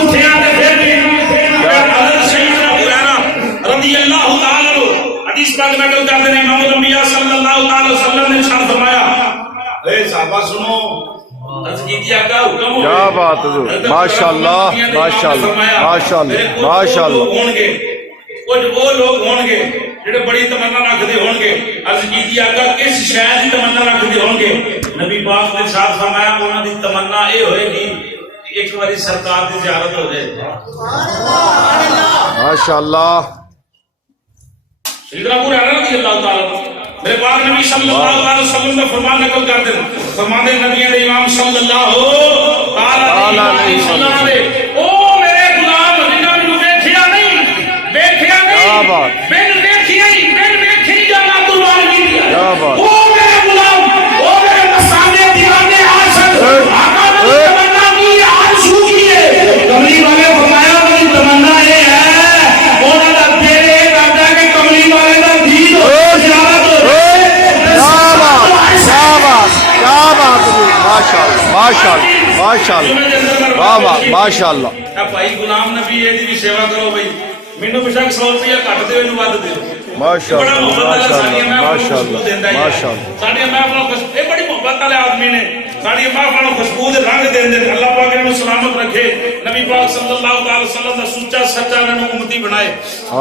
उठे ते फिर भी हज़रत सैयदना हुरैरा रज़ी अल्लाह तआला अन्हु हदीस पाक नकल करते हैं, इमाम अंबिया सल्लल्लाहु अलैहि वसल्लम ने इरशाद फरमाया, ए साहबा सुनो, क्या बात है, माशाअल्लाह माशाअल्लाह माशाअल्लाह माशाअल्लाह। होंगे कुछ वो लोग होंगे जेडे बड़ी तमन्ना रखते होंगे, अर्ज कीती आका किस शय की तमन्ना रखते होंगे, नबी पाक ने साथ फरमाया उन्हां दी तमन्ना ये होएगी कि एक बारी सरकार की ज़ियारत हो जाए। माशाअल्लाह। सैयदना अबू हुरैरा रज़ी अल्लाह तआला मेरे पाक नबी सल्लल्लाहु अलैहि वसल्लम का फरमान नकल करते हैं, फरमाते नबियों के इमाम सल्लल्लाहु अलैहि वसल्लम ने, ओ मेरे गुलाम जिन्हां मैनूं वेखिया नहीं क्या बात, बिन वेखी जाना कुर्बान की दिया। क्या बात, ओ मेरे गुलाम, ओ मेरे मसाने दीवाने आशिक आका ने तमन्ना की आरज़ू की है। कमली वाले फरमाया मेरी तमन्ना ये है उन्हां दा दिल ये करदा कि कमली वाले दा दीन हो ज़ियारत हो। क्या बात है, माशाअल्लाह माशाअल्लाह माशाअल्लाह, वाह वाह माशाअल्लाह। भाई गुलाम नबी ये दी सेवा करो भाई, मैनू बेशक 100 रुपया घट दे इनू वध दे माशाअल्लाह माशाअल्लाह माशाअल्लाह माशाअल्लाह। साडी महफिल ये बड़ी मोहब्बत वाले आदमी ने, साडी महफिल खुशबू दे रंग देंदे, अल्लाह पाक इन्हू सलामत रखे, नबी पाक सल्लल्लाहु अलैहि वसल्लम दा सच्चा सच्चा इन्हू उम्मती बनाए।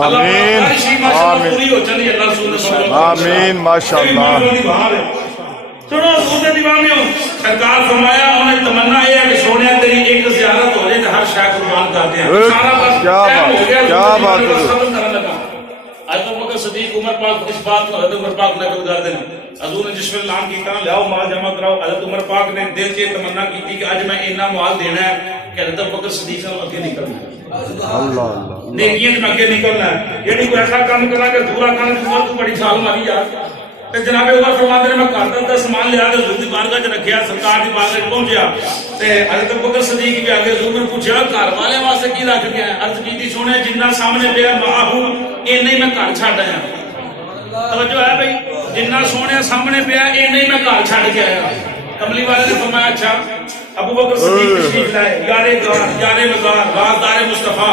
अल्लाह पाक सारी शी माशाअल्लाह पूरी हो चली, अल्लाह रसूल ने आमीन माशाअल्लाह। सुनो सूरत दीवानियों, सरकार फरमाया उन्हें तमन्ना ये है कि सोनिया तेरी एक ज़ियारत हो जाए तो हर शय कुर्बान कर दे। सारा बस क्या बात, क्या बात है। आज तो बकर सदीक उमर पाक इस बात को हज़रत उमर पाक नकल कर देना, हजूर ने जिसमें ऐलान किया लाओ माल जमा कराओ, हज़रत उमर पाक ने दिल से तमन्ना की थी कि आज मैं इतना माल देना है कि हज़रत बकर सदीक से आगे निकलना है, अल्लाह अल्लाह नेकियां में आगे निकलना है। ये नहीं कोई ऐसा काम करना कि दूरा काम की बड़ी छाल मारी यार। जनाबे उमर फरमाते ने मैं घर का सामान लिया के हजूर दी बारगाह च रखिया, सरकार दी बारगाह च पहुंचया ते हज़रत बकर सदीक भी आगे हजूर ने पूछा घर वाले वास्ते की रख गया, अर्ज कीती सोने जिन्ना सामने पिया माहू इन्ना ही मैं घर छड्ड आया। तवज्जो है भाई, जिन्ना सोने सामने पिया इन्ना ही मैं घर छड्ड के आया। कमली वाले ने फरमाया अच्छा अबू बकर सदीक तशरीफ लाए, यारे मज़ार राज़दार मुस्तफा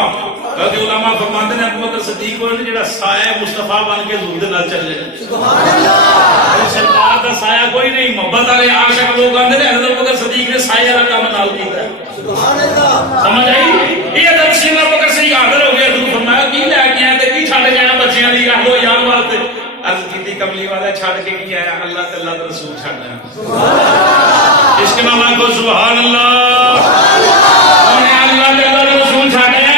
बल्कि उलमा फरमाते हैं अबू बकर सदीक को जेड़ा साया मुस्तफा बन के हजूर दे नाल चले। सुभान अल्लाह। सरकार दा साया कोई नहीं, मोहब्बत वाले आशिक लोग आंदे ने हजरत बकर सदीक ने साया दा काम नाल कीता है। सुभान अल्लाह। समझ आई? ये दर्शन अबू बकर सदीक हाजिर हो गए, हजूर फरमाया की लेके आए ते की छड्ड के आया बच्चियां दी गल हो यार वास्ते। अर्ज कीती कमली वाला छड्ड के की आया, अल्लाह ते अल्लाह दा रसूल छड्ड आया। सुभान अल्लाह। इसके नाम को सुभान अल्लाह। सोने अल्लाह ते अल्लाह दा रसूल छड्ड आया,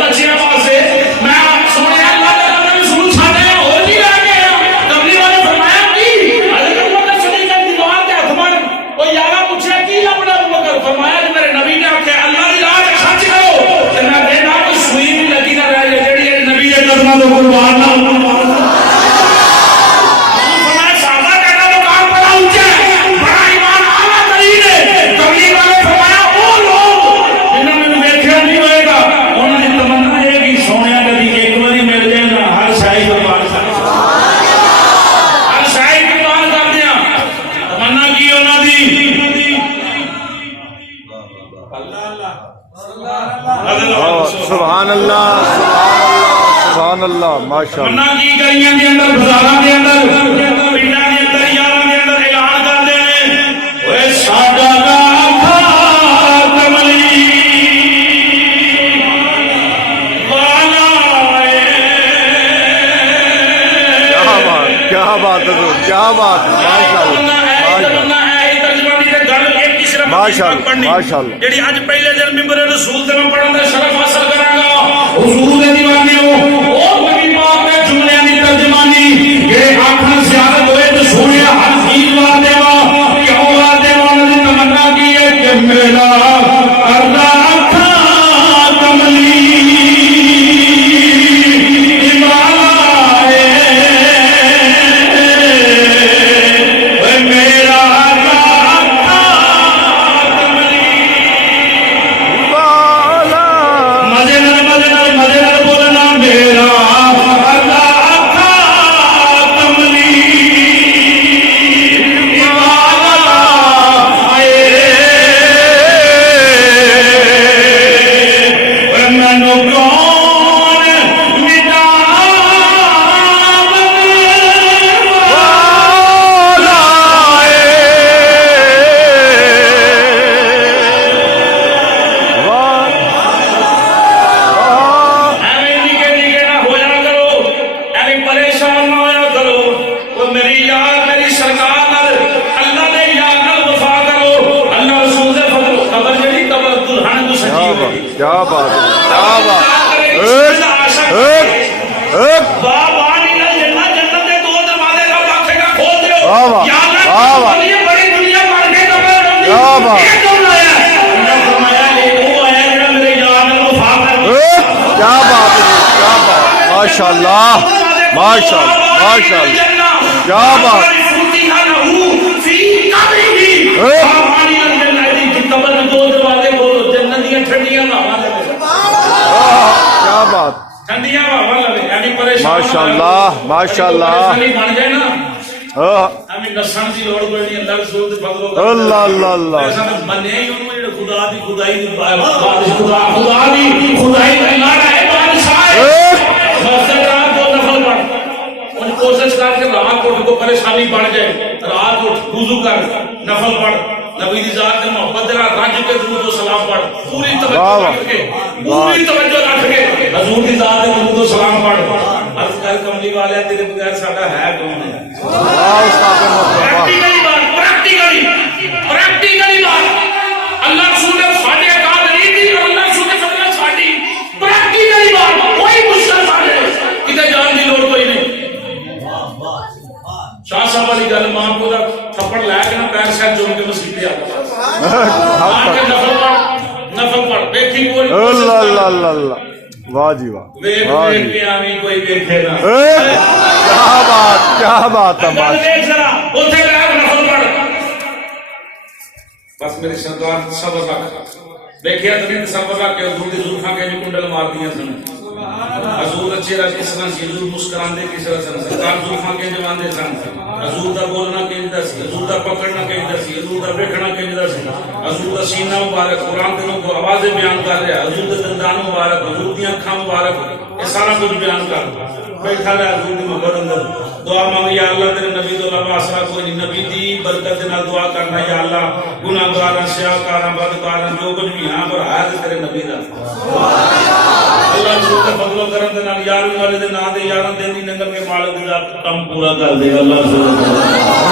बच्चियां वास्ते मैं सोने अल्लाह ते अल्लाह दा रसूल छड्ड आया हो जी लेके आया। कमली वाले फरमाया की हज़रत बकर सदीक दी दीवार ते हथ मार, ओ यारा पूछया की लबड़ा बकर, फरमाया कि मेरे नबी ने आखे अल्लाह दी राह ते खर्च करो ते मैं देना कोई सुई भी लगी ना रह जाए जेड़ी नबी दे कदमां तो कुर्बान ना हो। सुभान अल्लाह सुभान अल्लाह माशाअल्लाह। की गलियां दे अंदर बाजारां दे अंदर पिंडां दे अंदर यारां दे अंदर ऐलान करदे ने ओए साडा गाथा कमली वाला क्या बात है, क्या बात है, माशाअल्लाह माशाअल्लाह माशाअल्लाह। जेडी आज पहले दिन मिंबर रसूल ते मैं पढ़न दा शरफ हासिल करांगा। हुजूर दे दीवानियों ओ नबी पाक दे जुमलियां दी तर्जमानी ये आखन ज़ियारत होए ते सोने हर चीज वा देवा क्यों वा देवा दी तमन्ना की है कि मेरा अरदा अखा कमली बात है, क्या बात, माशाल्लाह माशाल्लाह माशाल्लाह, क्या बात। क्या बात, ठंडिया हवा लगे यानी परेशान माशाल्लाह माशाल्लाह। बन जाए ना हाँ, हमें नसन की लोड़ कोई नहीं, अल्लाह रसूल दे फजलो अल्लाह अल्लाह अल्लाह। ऐसा मन्ने ही उनको जेड़ा खुदा दी खुदाई दी खुदा दी खुदाई का नारा है बादशाह है। मस्जिद रात को नफल पढ़ उन कोशिश कर के रात उठ को परेशानी बढ़ जाए, रात उठ वुजू कर नफल पढ़, नबी दी जात में मोहब्बत जरा रज के दुरूद व सलाम पढ़, पूरी तवज्जो रख के हजूर दी जात में दुरूद व सलाम पढ़। अर्ज कर कमली वाले तेरे बगैर साडा है कौन है। प्रैक्टिकली बात अल्लाह रसूल ने साडे काल नहीं दी, अल्लाह रसूल ने फरमाया साडी प्रैक्टिकली बात कोई मुश्किल साडे किते जान दी लोड़ कोई नहीं। शाह साहब वाली गल मां को दा थप्पड़ लै के ना पैर से चुम के मसीते आ के नफल पढ़ देखी कोई अल्लाह अल्लाह अल्लाह, वाह जी वाह, वाह जी, के आवी कोई देखे ना। क्या बात, क्या बात है माशाल्लाह। देख जरा उठे बैठ नफल पढ़। बस मेरी सरकार सबर रख देखिया तने सबर रख के हजूर दी जुल्फां के कुंडल मार दिया सन। हजूर चेहरा किस तरह से हजूर मुस्कुरांदे किस तरह सन, सरकार जुल्फां के जमांदे सन। हजूर दा बोलना केंदा सी, हजूर दा पकड़ना केंदा सी, हजूर दा देखना केंदा सी, हजूर दा सीना मुबारक कुरान दिनों को आवाजें बयान कर रहा है, हजूर दे दंदान मुबारक, हजूर दी आंखां मुबारक, ये सारा कुछ बयान कर बैठा है हजूर दी मगर अंदर। दुआ मांग या अल्लाह तेरे नबी तो अलावा आसरा कोई नहीं, नबी दी बरकत दे नाल दुआ करना या अल्लाह गुनाहगारां सियाकारां बदकारां जो कुछ भी हां पर है तेरे नबी दा। अल्लाह रसूल के फजलो करम दे नाल यार वाले दे नाम दे यारां दे दी नंगल के मालिक दा काम पूरा कर दे अल्लाह रसूल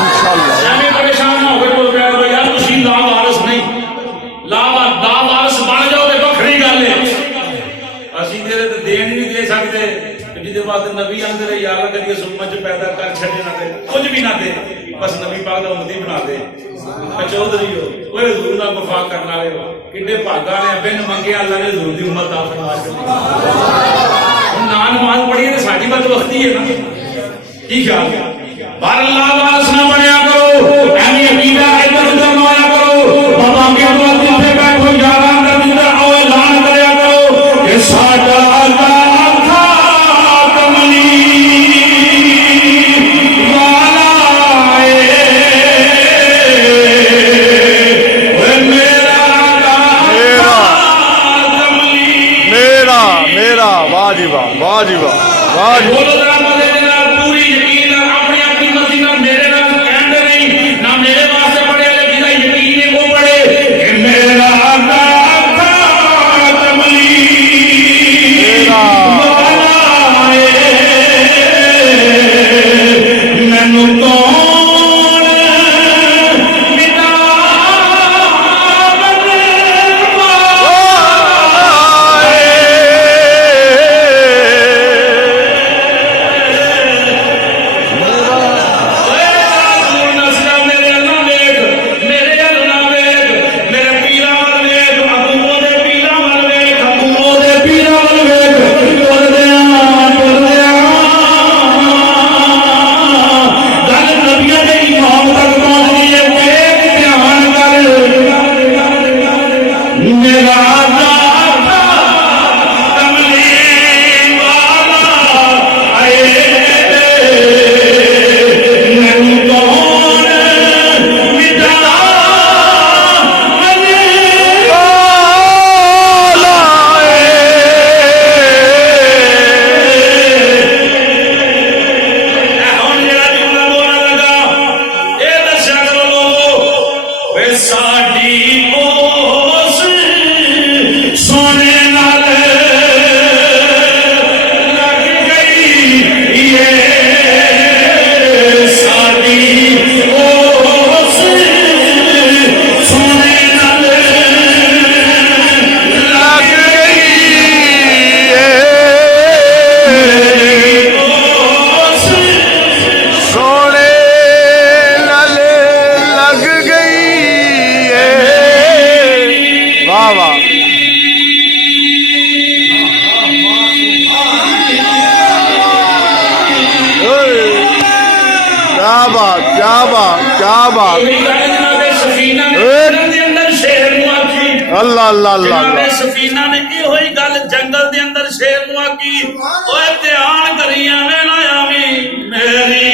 इंशाअल्लाह। हमें परेशान ना होवे बोल रहा है यार तुसी ला वारिस नहीं ला वारिस बन जाओ ते बखरी गल है। ਅਸੀਂ तेरे ते देन नहीं दे सकते जिदे बाद नबी आंदे रहे यार करिए सुम्मत च पैदा कर छड़े ना दे कुछ भी ना दे, बस नबी पाक दा उम्मती बना दे। चौधरी हो ओए हुजूर दा वफा करने वाले हो किड्डे भागा ने बिन मंगे अल्लाह ने हुजूर दी उम्मत दा फरमा छड़ी। ना नमाज पढ़िए ते साडी बात वक्ती है ना की ख्याल बार अल्लाह वास ना बनया करो एनी अकीदा इधर उधर ना आया करो बाबा के अल्लाह दी पे बैठो यारा अंदर अंदर आओ ऐलान करया करो कि साडा वाह जी वाह, वाह जी वाह, वाह जी। बोलो जरा मजे के नाल पूरी यकीन नाल अपनी अपनी मर्जी नाल मेरे नाल कहंदे नहीं ना मेरे वास्ते पढ़े ले जिदा यकीन है वो पढ़े कि मेरा खातमली मेरा मैनू कौन मिटा क्या बात क्या बात सफीना ने अंदर शेर आखी अल्लाह अल्लाह अल्लाह सफीना ने यो गल जंगल के अंदर शेर आखी ओए ध्यान करिया मैं ना आवी मेरी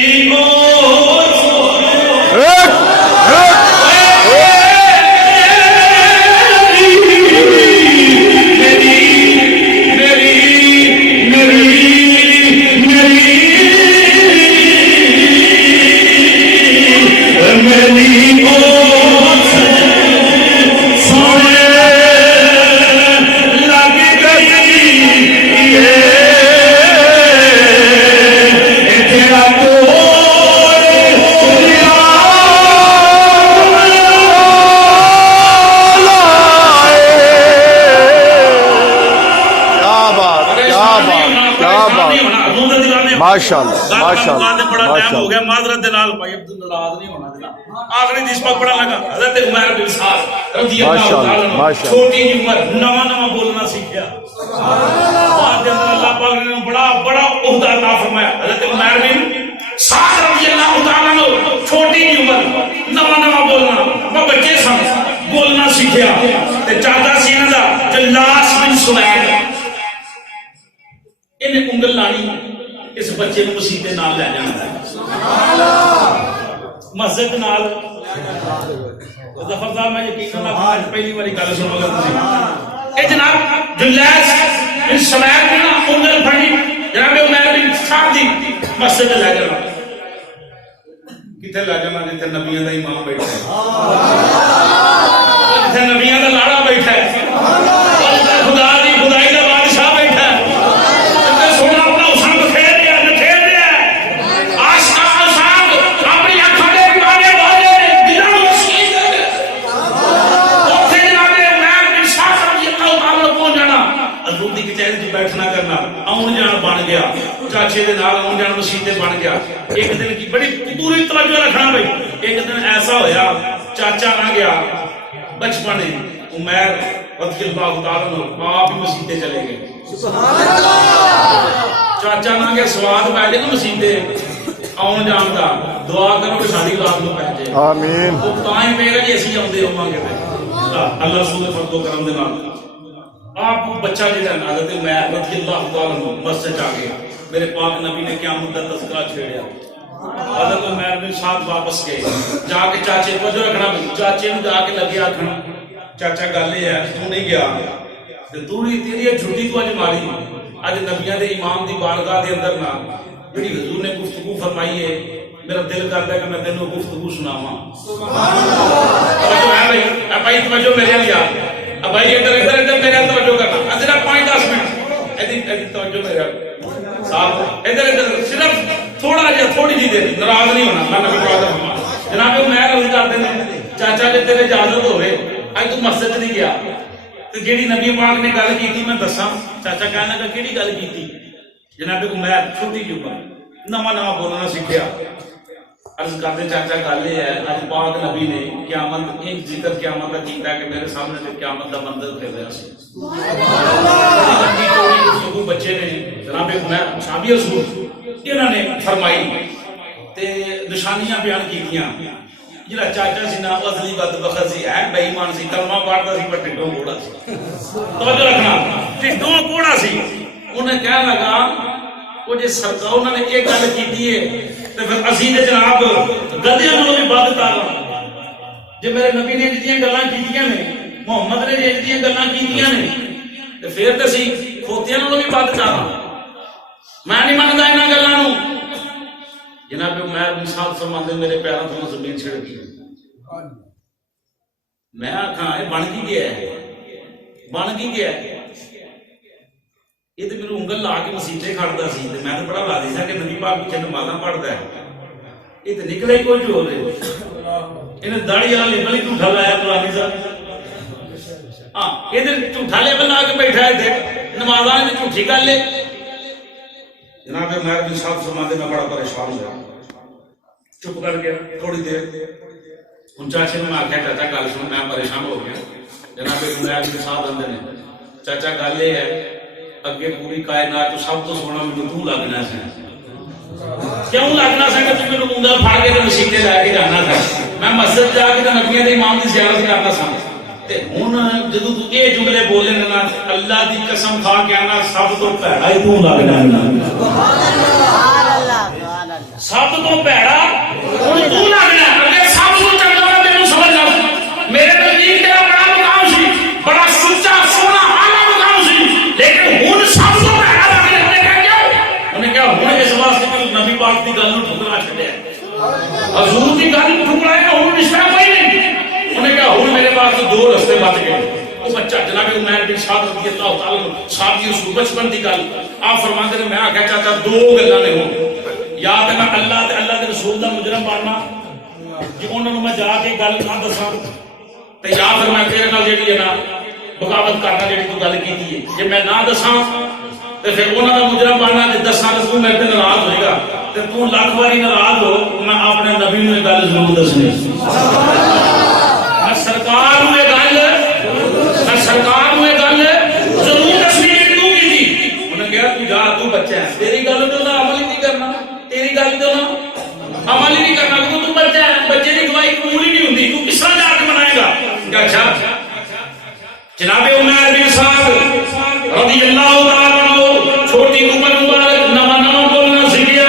माशाअल्लाह माशाअल्लाह बड़ा टाइम हो गया माजरत दे नाल भाई अब्दुल नाराज नहीं होना देना आखिरी दिशमक बड़ा लगा हजरत उमर बिन साद रजी अल्लाह तआला छोटी सी उम्र नवा नवा बोलना सीखा बाद के अंदर अल्लाह पाक ने बड़ा बड़ा ओहदा अता फरमाया हजरत उमर बिन साद रजी अल्लाह तआला ने छोटी सी उम्र नवा नवा बोलना वो बच्चे सन बोलना सीखा ते चाचा सी इन्हां दा जल्लास बिन सुलैमान इन्हें उंगल लानी इस बच्चे को मसीह के नाल लै जाना मस्जिद नाल जफर साहब मैं यकीन आज पहली बारी गल सुनोगे ए जनाब जुलैस बिन सुलैमान ने ना उंगल फड़ी जनाब उमर बिन साद दी मस्जिद लै जाना किथे लै जाना जिथे नबियां दा इमाम बैठा है जिथे नबियां दा लाड़ा बैठा है खुदा दी खुदाई दा बादशाह बैठा है सोना अपना उसान बखेर बैठना करना आउन जान बन गया चाचे दे नाल आउन जान मसीते बन गया एक दिन की बड़ी पूरी तवज्जो रखना भाई एक दिन ऐसा होया चाचा ना गया बचपन में उमर रज़ी अल्लाह तआला अन्हु आप ही मसीते चले गए सुभान अल्लाह चाचा ना गया स्वाद पै जाए मसीते आउन जान दा दुआ करो कि साडी औलाद नु पै जाए आमीन तो तां ही पेगा जी असि आउंदे होवांगे अल्लाह रसूल दे फज़ल करम दे नाल आप बच्चा जिहड़ा हज़रत उमर रज़ी अल्लाह तआला अन्हु मस्जिद आ गया मेरे पाक नबी ने क़यामत दा तज़किरा छेड़िया हज़रत उमर बिन साद वापस गए जाके चाचे को जो रखना चाचे नु जाके लगे आखना चाचा गल है तू नहीं गया ते तू ही तेरी छुट्टी तू अज मारी अज नबियां दे इमाम दी बारगाह दे अंदर ना जेड़ी हुजूर ने गुफ्तगू फरमाई है मेरा दिल करता है कि मैं तेनू गुफ्तगू सुनावां सुभान अल्लाह भाई तवज्जो मेरे लिया भाई इधर इधर इधर मेरा तवज्जो करना सिर्फ 5-10 मिनट एदी तवज्जो मेरा साहब इधर इधर सिर्फ थोड़ा जिहा थोड़ी जी देर नाराज नहीं होना मैं नबी पाक दा फरमान जनाब मैं अर्ज करदे ने चाचा जे तेरे इजाजत होवे अज तू मस्जिद नहीं गया ते जेड़ी नबी पाक ने गल कीती मैं दसां चाचा कहना कि केड़ी गल कीती जनाब उमर छोटी जी उम्र नवा नवा बोलना सीखिया अर्ज करते चाचा गल है अज पाक नबी ने क़यामत एक जिक्र क़यामत का कीता कि मेरे सामने ते क़यामत का मंजर फिर रहा सी सुबह बच्चे ने जनाब उमर साहबी रसूल इन्हां ने फरमाई ते निशानियां बयान कीतियां जिहड़ा चाचा सी ना असली बदबख्त सी है बेईमान सी कलमा पढ़दा सी पर ढिड्डों कोड़ा सी तवज्जो रखना ढिड्डों कोड़ा सी उन्हें कहन लगा वो जे सरकार उन्होंने एक गल कीती है तो फिर असीं ते जनाब गधियां नालों भी वध तारा जे मेरे नबी ने जिहड़ियां गल्लां कीतियां ने मुहम्मद ने जिहड़ियां गल्लां कीतियां ने ते फिर ते असीं खोतियां नालों भी वध तारा मैं नहीं मनदा इन्हां गल्लां नूं जनाब उमर बिन साद फरमांदे मेरे पैरों तो जमीन छिड़ गई मैं आखां ये बन की गया ये तो मेरे उंगल ला के मसीते खड़ता सी ते मैं तो बड़ा राजी था कि नबी पाक पीछे नमाज़ां पढ़दा है ये तो निकला ही कुछ हो रहे इन्हें दाढ़ी वाला लेबल ही झूठा लाया कुरानी सा हाँ ये झूठा लेबल ला के बैठा है नमाज़ां दी झूठी गल है जनाब उमर बिन साद फरमांदे मैं बड़ा परेशान हुआ चुप कर गया थोड़ी देर हुण चाचे ने मैं आख्या चाचा गल सुन मैं परेशान हो गया जनाब उमर बिन साद आंदे ने चाचा गल ये है अगे पूरी कायनात सब तो सोना मैं तू लगना है क्यों लगना सा कि तुम मुंगल फाड़ के मशीने लैके जाना था मैं मस्जिद जाके नबियों के इमाम की ज़ियारत करना सा ते हुण जदों तू ये जुमले बोले ना अल्लाह की कसम खा के आना सब तो भैड़ा ही तू लगना सब तो भैड़ा हुण तू लगना अगे सब तो चंगा तेनू समझ आ मेरे नज़दीक तेरा बड़ा मुकाम सी बड़ा सच्चा सोना आला मुकाम सी लेकिन हुण सब तो भैड़ा लगने उन्हें क्या हुण इस वास्ते मैं नबी पाक की गल नूं ठुकरा छड्डिया हजूर की गल नूं ठुकराया हुण रिश्ता कोई नहीं उन्हें क्या हुण मेरे पास दो रास्ते बच गए वो बच्चा जनाब उमर बिन साद रज़ी अल्लाह तआला साहब की रसूल बचपन की गल आप फरमाते ने मैं आख्या चाचा दो गल्लां ने हो या ते मैं अल्लाह ते अल्लाह दे रसूल दा मुजरम बनना जे उन्हां नूं मैं जाके गल ना दसां ते या फिर मैं तेरे नाल जेहड़ी है ना बगावत करना जेहड़ी तू गल कीती है जे मैं ना दसां ते फिर उन्हां दा मुजरम बनना ते दसां ते तू मेरे ते नाराज होएगा ते तू लाख बारी नाराज हो मैं अपने नबी नूं ये गल जरूर दसनी मैं सरकार नूं ये गल जरूर दसनी तू कीती उन्हें कहा तू जा तू बच्चा है तेरी गल ते ना अमल ही नहीं करना तेरी गल ते ना अमल ही नहीं करना तू बच्चा है बच्चे की गवाही कबूल ही नहीं होती तू किस तरह जाके मनाएगा अच्छा जनाब उमर बिन साद रज़ी अल्लाह तआला अन्हु छोटी उम्र मुबारक नवा नवा बोलना सीखिया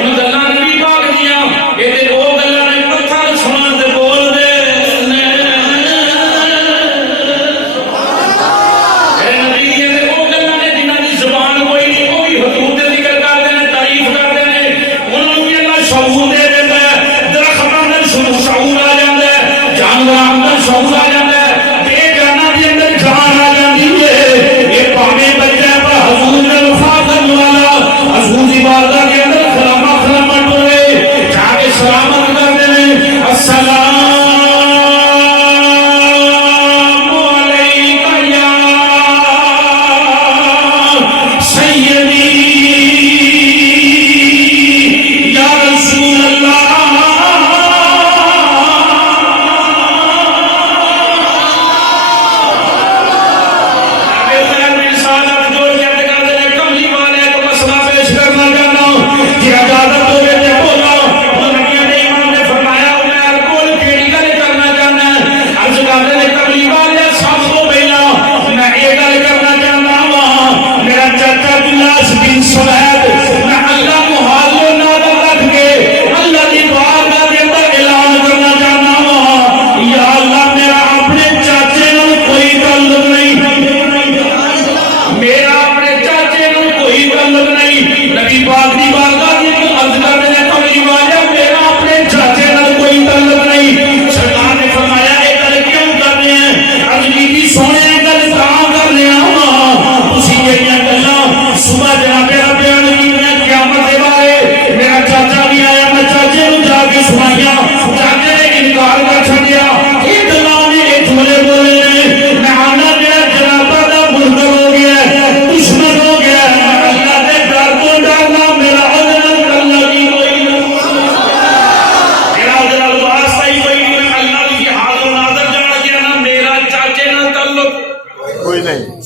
उन गल्लां नबी पाक दियां ये ते ओ गल्लां ने पत्थर सुनान दे बोल दे ने ए नबी ये ते ओ गल्लां ने जिन्हां दी जुबान कोई नहीं वो भी हुजूर दे जिक्र करदे ने तारीफ करदे ने उन्हां नूं भी अल्लाह शऊर दे दिंदा है दरख्तां दे शऊर आ जांदा है जानवरां दा शऊर आ जांदा है बेजानां दे अंदर जान आ जांदी है ये भावें बच्चा पर हुजूर ने वफा करने वाला हुजूर दी बारगाह के अंदर खलामा खलामा टोले जाके सलामत करते हैं अस्सलामु अलैका या सय्यदी या रसूल अल्लाह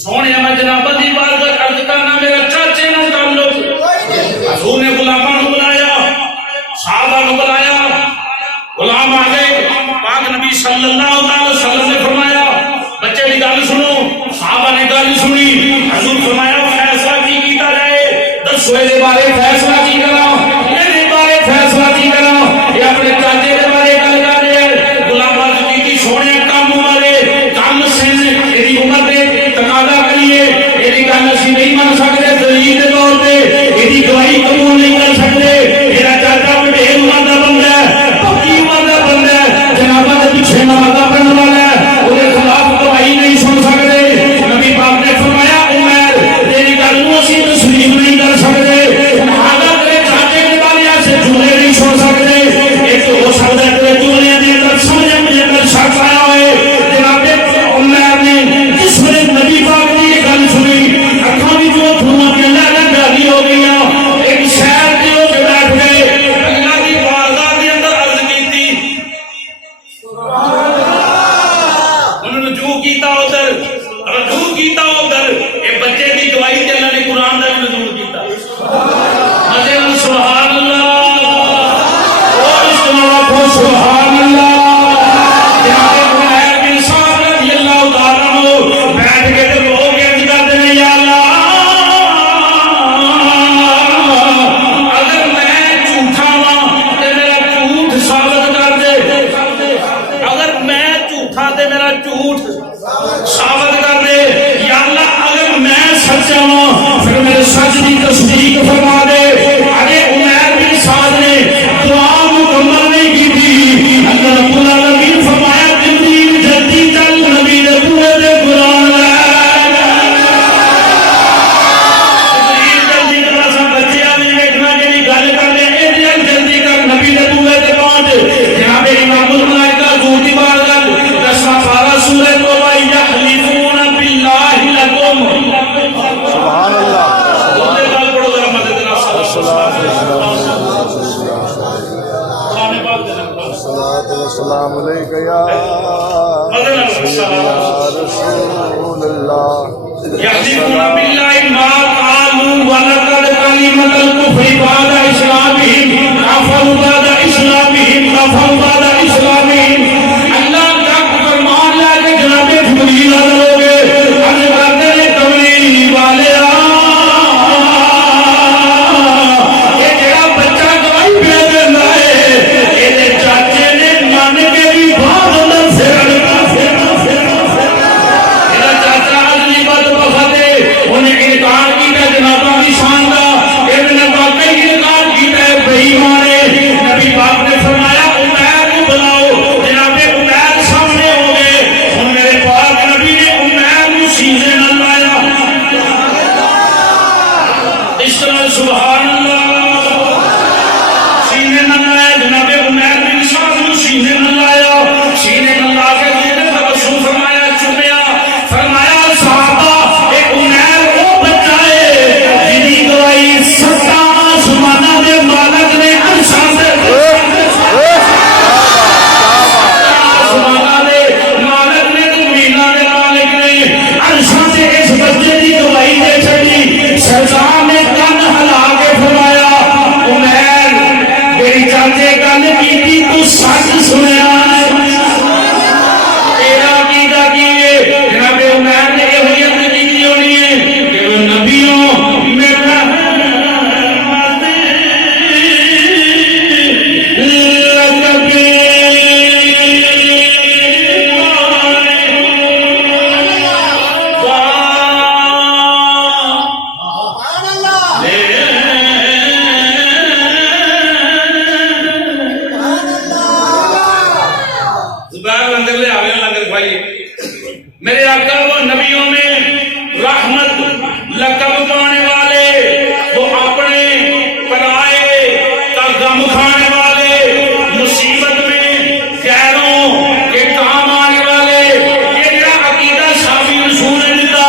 सोने मैं जनाब दी बारगाह अर्ज करना मेरा चाचे नाल ताल्लुक हजूर ने गुलामां नूं बुलाया साहबा नूं बुलाया गुलाम आ गए पाक नबी सल्लल्लाहु अलैहि वसल्लम ने फरमाया बच्चे की गल सुनो साहबा ने गल सुनी हजूर फरमाया फैसला की कीता जाए दसो इहदे बारे फैसला की करा इहदे बारे फैसला की करा ये अपने चाचे दे बारे गल कर रहे गुलामां दी की सोने काम वाले काम से इहदी उम्र दे तकादा करिए यदि गल असीं नहीं मन सकते दलील के तौर पर यदि गवाही कबूल नहीं कर सकते मेरा चाचा वडेर उम्र का बंदा है पक्की उम्र का बंदा है जनाबा के पीछे नमाज़ां पढ़ने वाला है उसके खिलाफ गवाही नहीं सुन सकते नबी पाक ने फरमाया उमर तेरी गल नूं असीं तस्लीम नहीं कर सकते अस्सलाम अलैका या रसूलल्लाह। यहलिफूना बिल्लाहि मा क़ालू व लक़द कलिमतुल कुफ्रि बअदा इस्लामिहिम कफ़रू बअदा इस्लामिहिम कफ़रू बअदा इस्लामिहिम। अल्लाह का फरमान लाके जनाब जिब्रील लोगे अर्ज करते हैं कमली वाले ये जेड़ा बच्चा गवाही पे देना है ਇਹਦੇ ਚਾਚੇ ने मन के भी बात अंदर से उन्हें इनकार किया जनाबा की शान का इन्होंने वाकई इनकार किया बेईमान है। नबी पाक ने फरमाया उमैर को बुलाओ जनाबे उमैर सामने हो गए। और मेरे पाक नबी ने उमैर को सीने न लाया इस तरह सुभान अल्लाह सीने न लाया जनाबे उमैर बिन साद को सीने न लाया सीने न ला के रसूल फरमाया चुमया फरमाया सहाबा मेरे आका वो नबियों में रहमत लकब पाने वाले वो अपने पराए का गम खाने वाले मुसीबत में गैरों के काम आने वाले ये जरा अकीदा शाफी रसूल ने दिता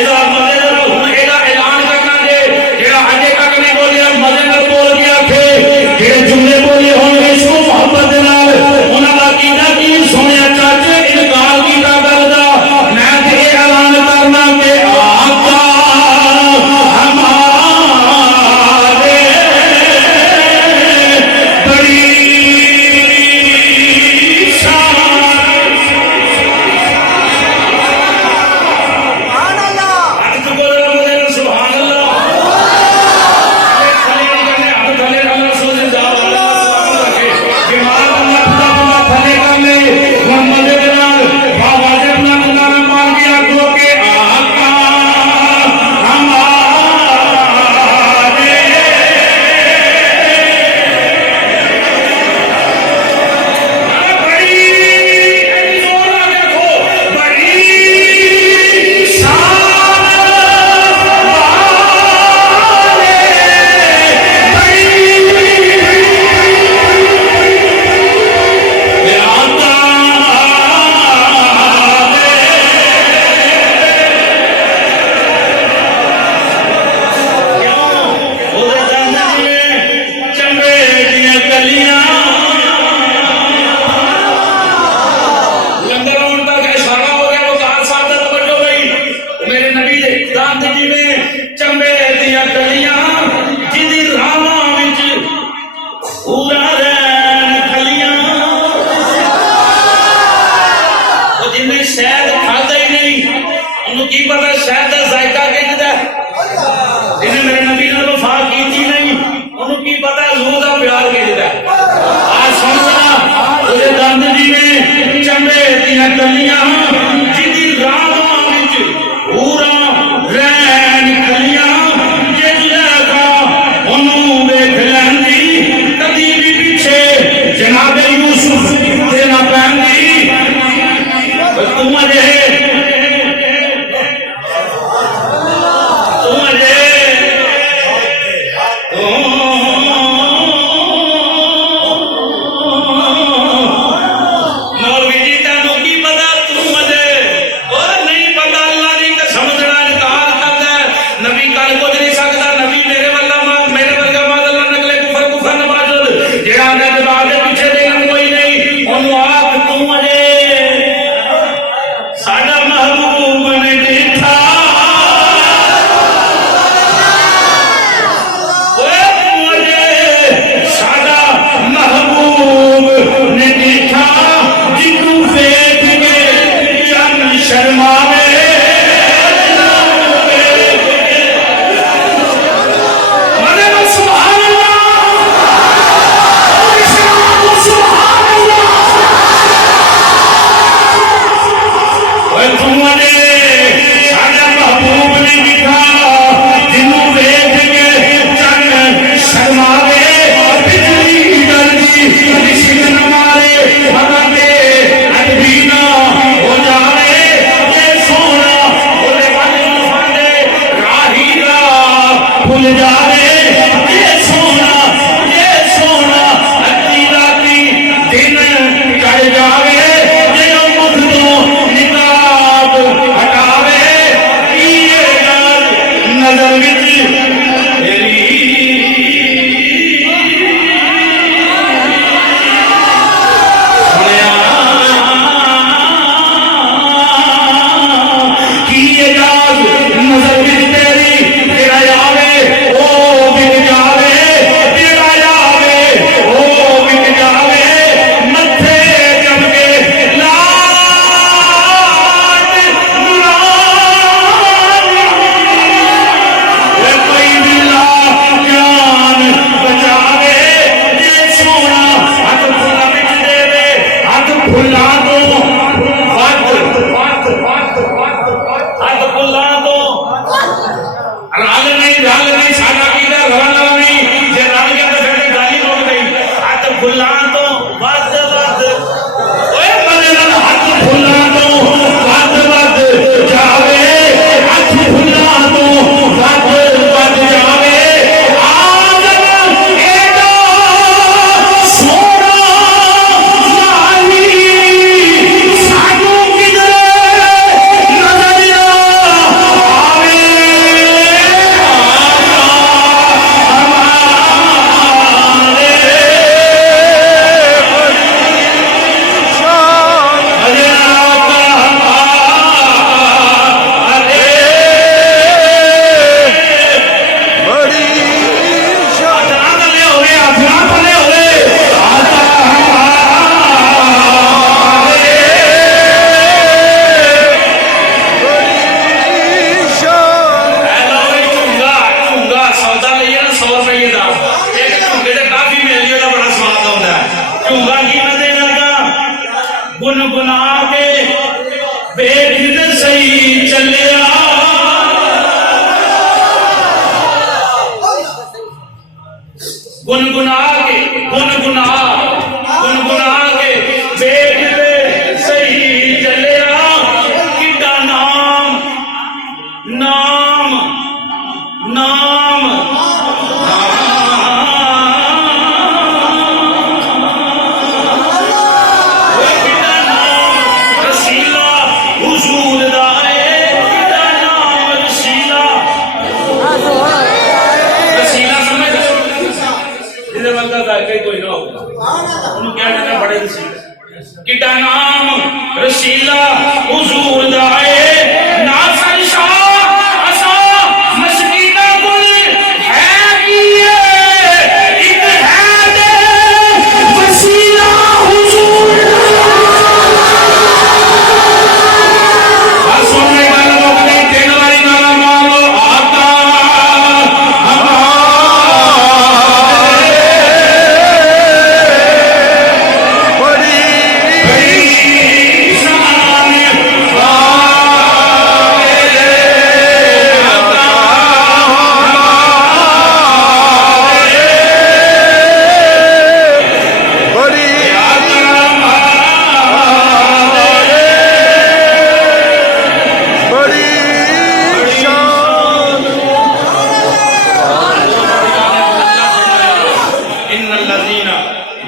एदा मतलब एदा ऐलान करना दे जरा अजे तक गुनगुना के बेगिन सही चलिया गुनगुना के गुनगुना के बेगिन सही चलिया किड्डा नाम नाम नाम कोई ना होगा क्या देना बड़े किड्डा नाम रसीला हुजूर दाए नासर शाह असा मस्कीना गुल है कि एक है दे वसीला हुजूर सुनने वाला लोग नहीं देने वाली नारा मानो आता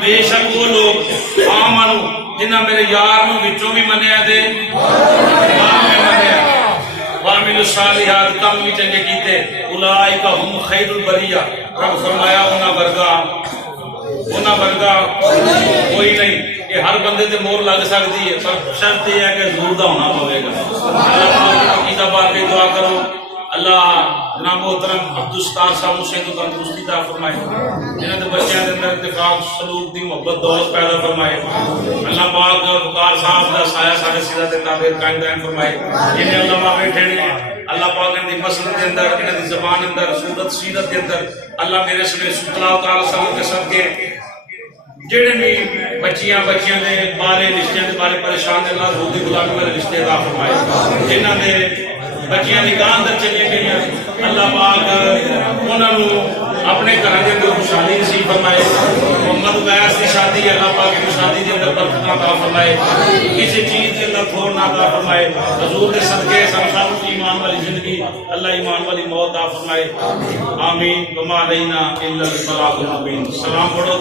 बेशक वो लोग आमनु जिन्हें मेरे यार विचों भी मनिया दे वामिलु सालिहात कम भी चंगे कीते उलाइका हुम खैरुल बरिया रब फरमाया उन्हां वर्गा कोई नहीं ये हर बंदे ते मोहर लग सकती है पर शर्त यह है कि हजूर दा होना पवेगा अल्लाह की बात दुआ करो अल्लाह जनाब मोहतरम अब्दुल साहब हुसैन को तंदुरुस्ती दा फरमाए जिन्हां दे बच्चों के अंदर इत्तेफाक सलूक दी मोहब्बत दौलत पैदा फरमाए अल्लाह पाक वकार साहब दा साया सारे सिरा ते ताबीर कायम दायम फरमाए जिन्हें अल्लाह बैठे ने अल्लाह पाक ने मसलन के अंदर इन्हां दी ज़बान अंदर सूरत सीरत के अंदर अल्लाह मेरे सल्लल्लाहु अलैहि वसल्लम के सदके जेड़े भी बच्चियां दे बारे रिश्ते दे बारे परेशान अल्लाह हजूर दी गुलामी वाले रिश्ते अता फरमाए जिन्हां दे बच्चियां निकाह अंदर चली गई अल्लाह पाक उन्होंने अपने घर के अंदर खुशहाली नसीब फरमाए मोहम्मद वैस की शादी अल्लाह पाक की शादी के अंदर बरकत अता फरमाए किसी चीज के अंदर खोर ना अता फरमाए हजूर के सदके सब ईमान वाली जिंदगी अल्लाह ईमान वाली मौत अता फरमाए आमीन वमा अलैना इल्लल बलागुल मुबीन सलाम पढ़ो।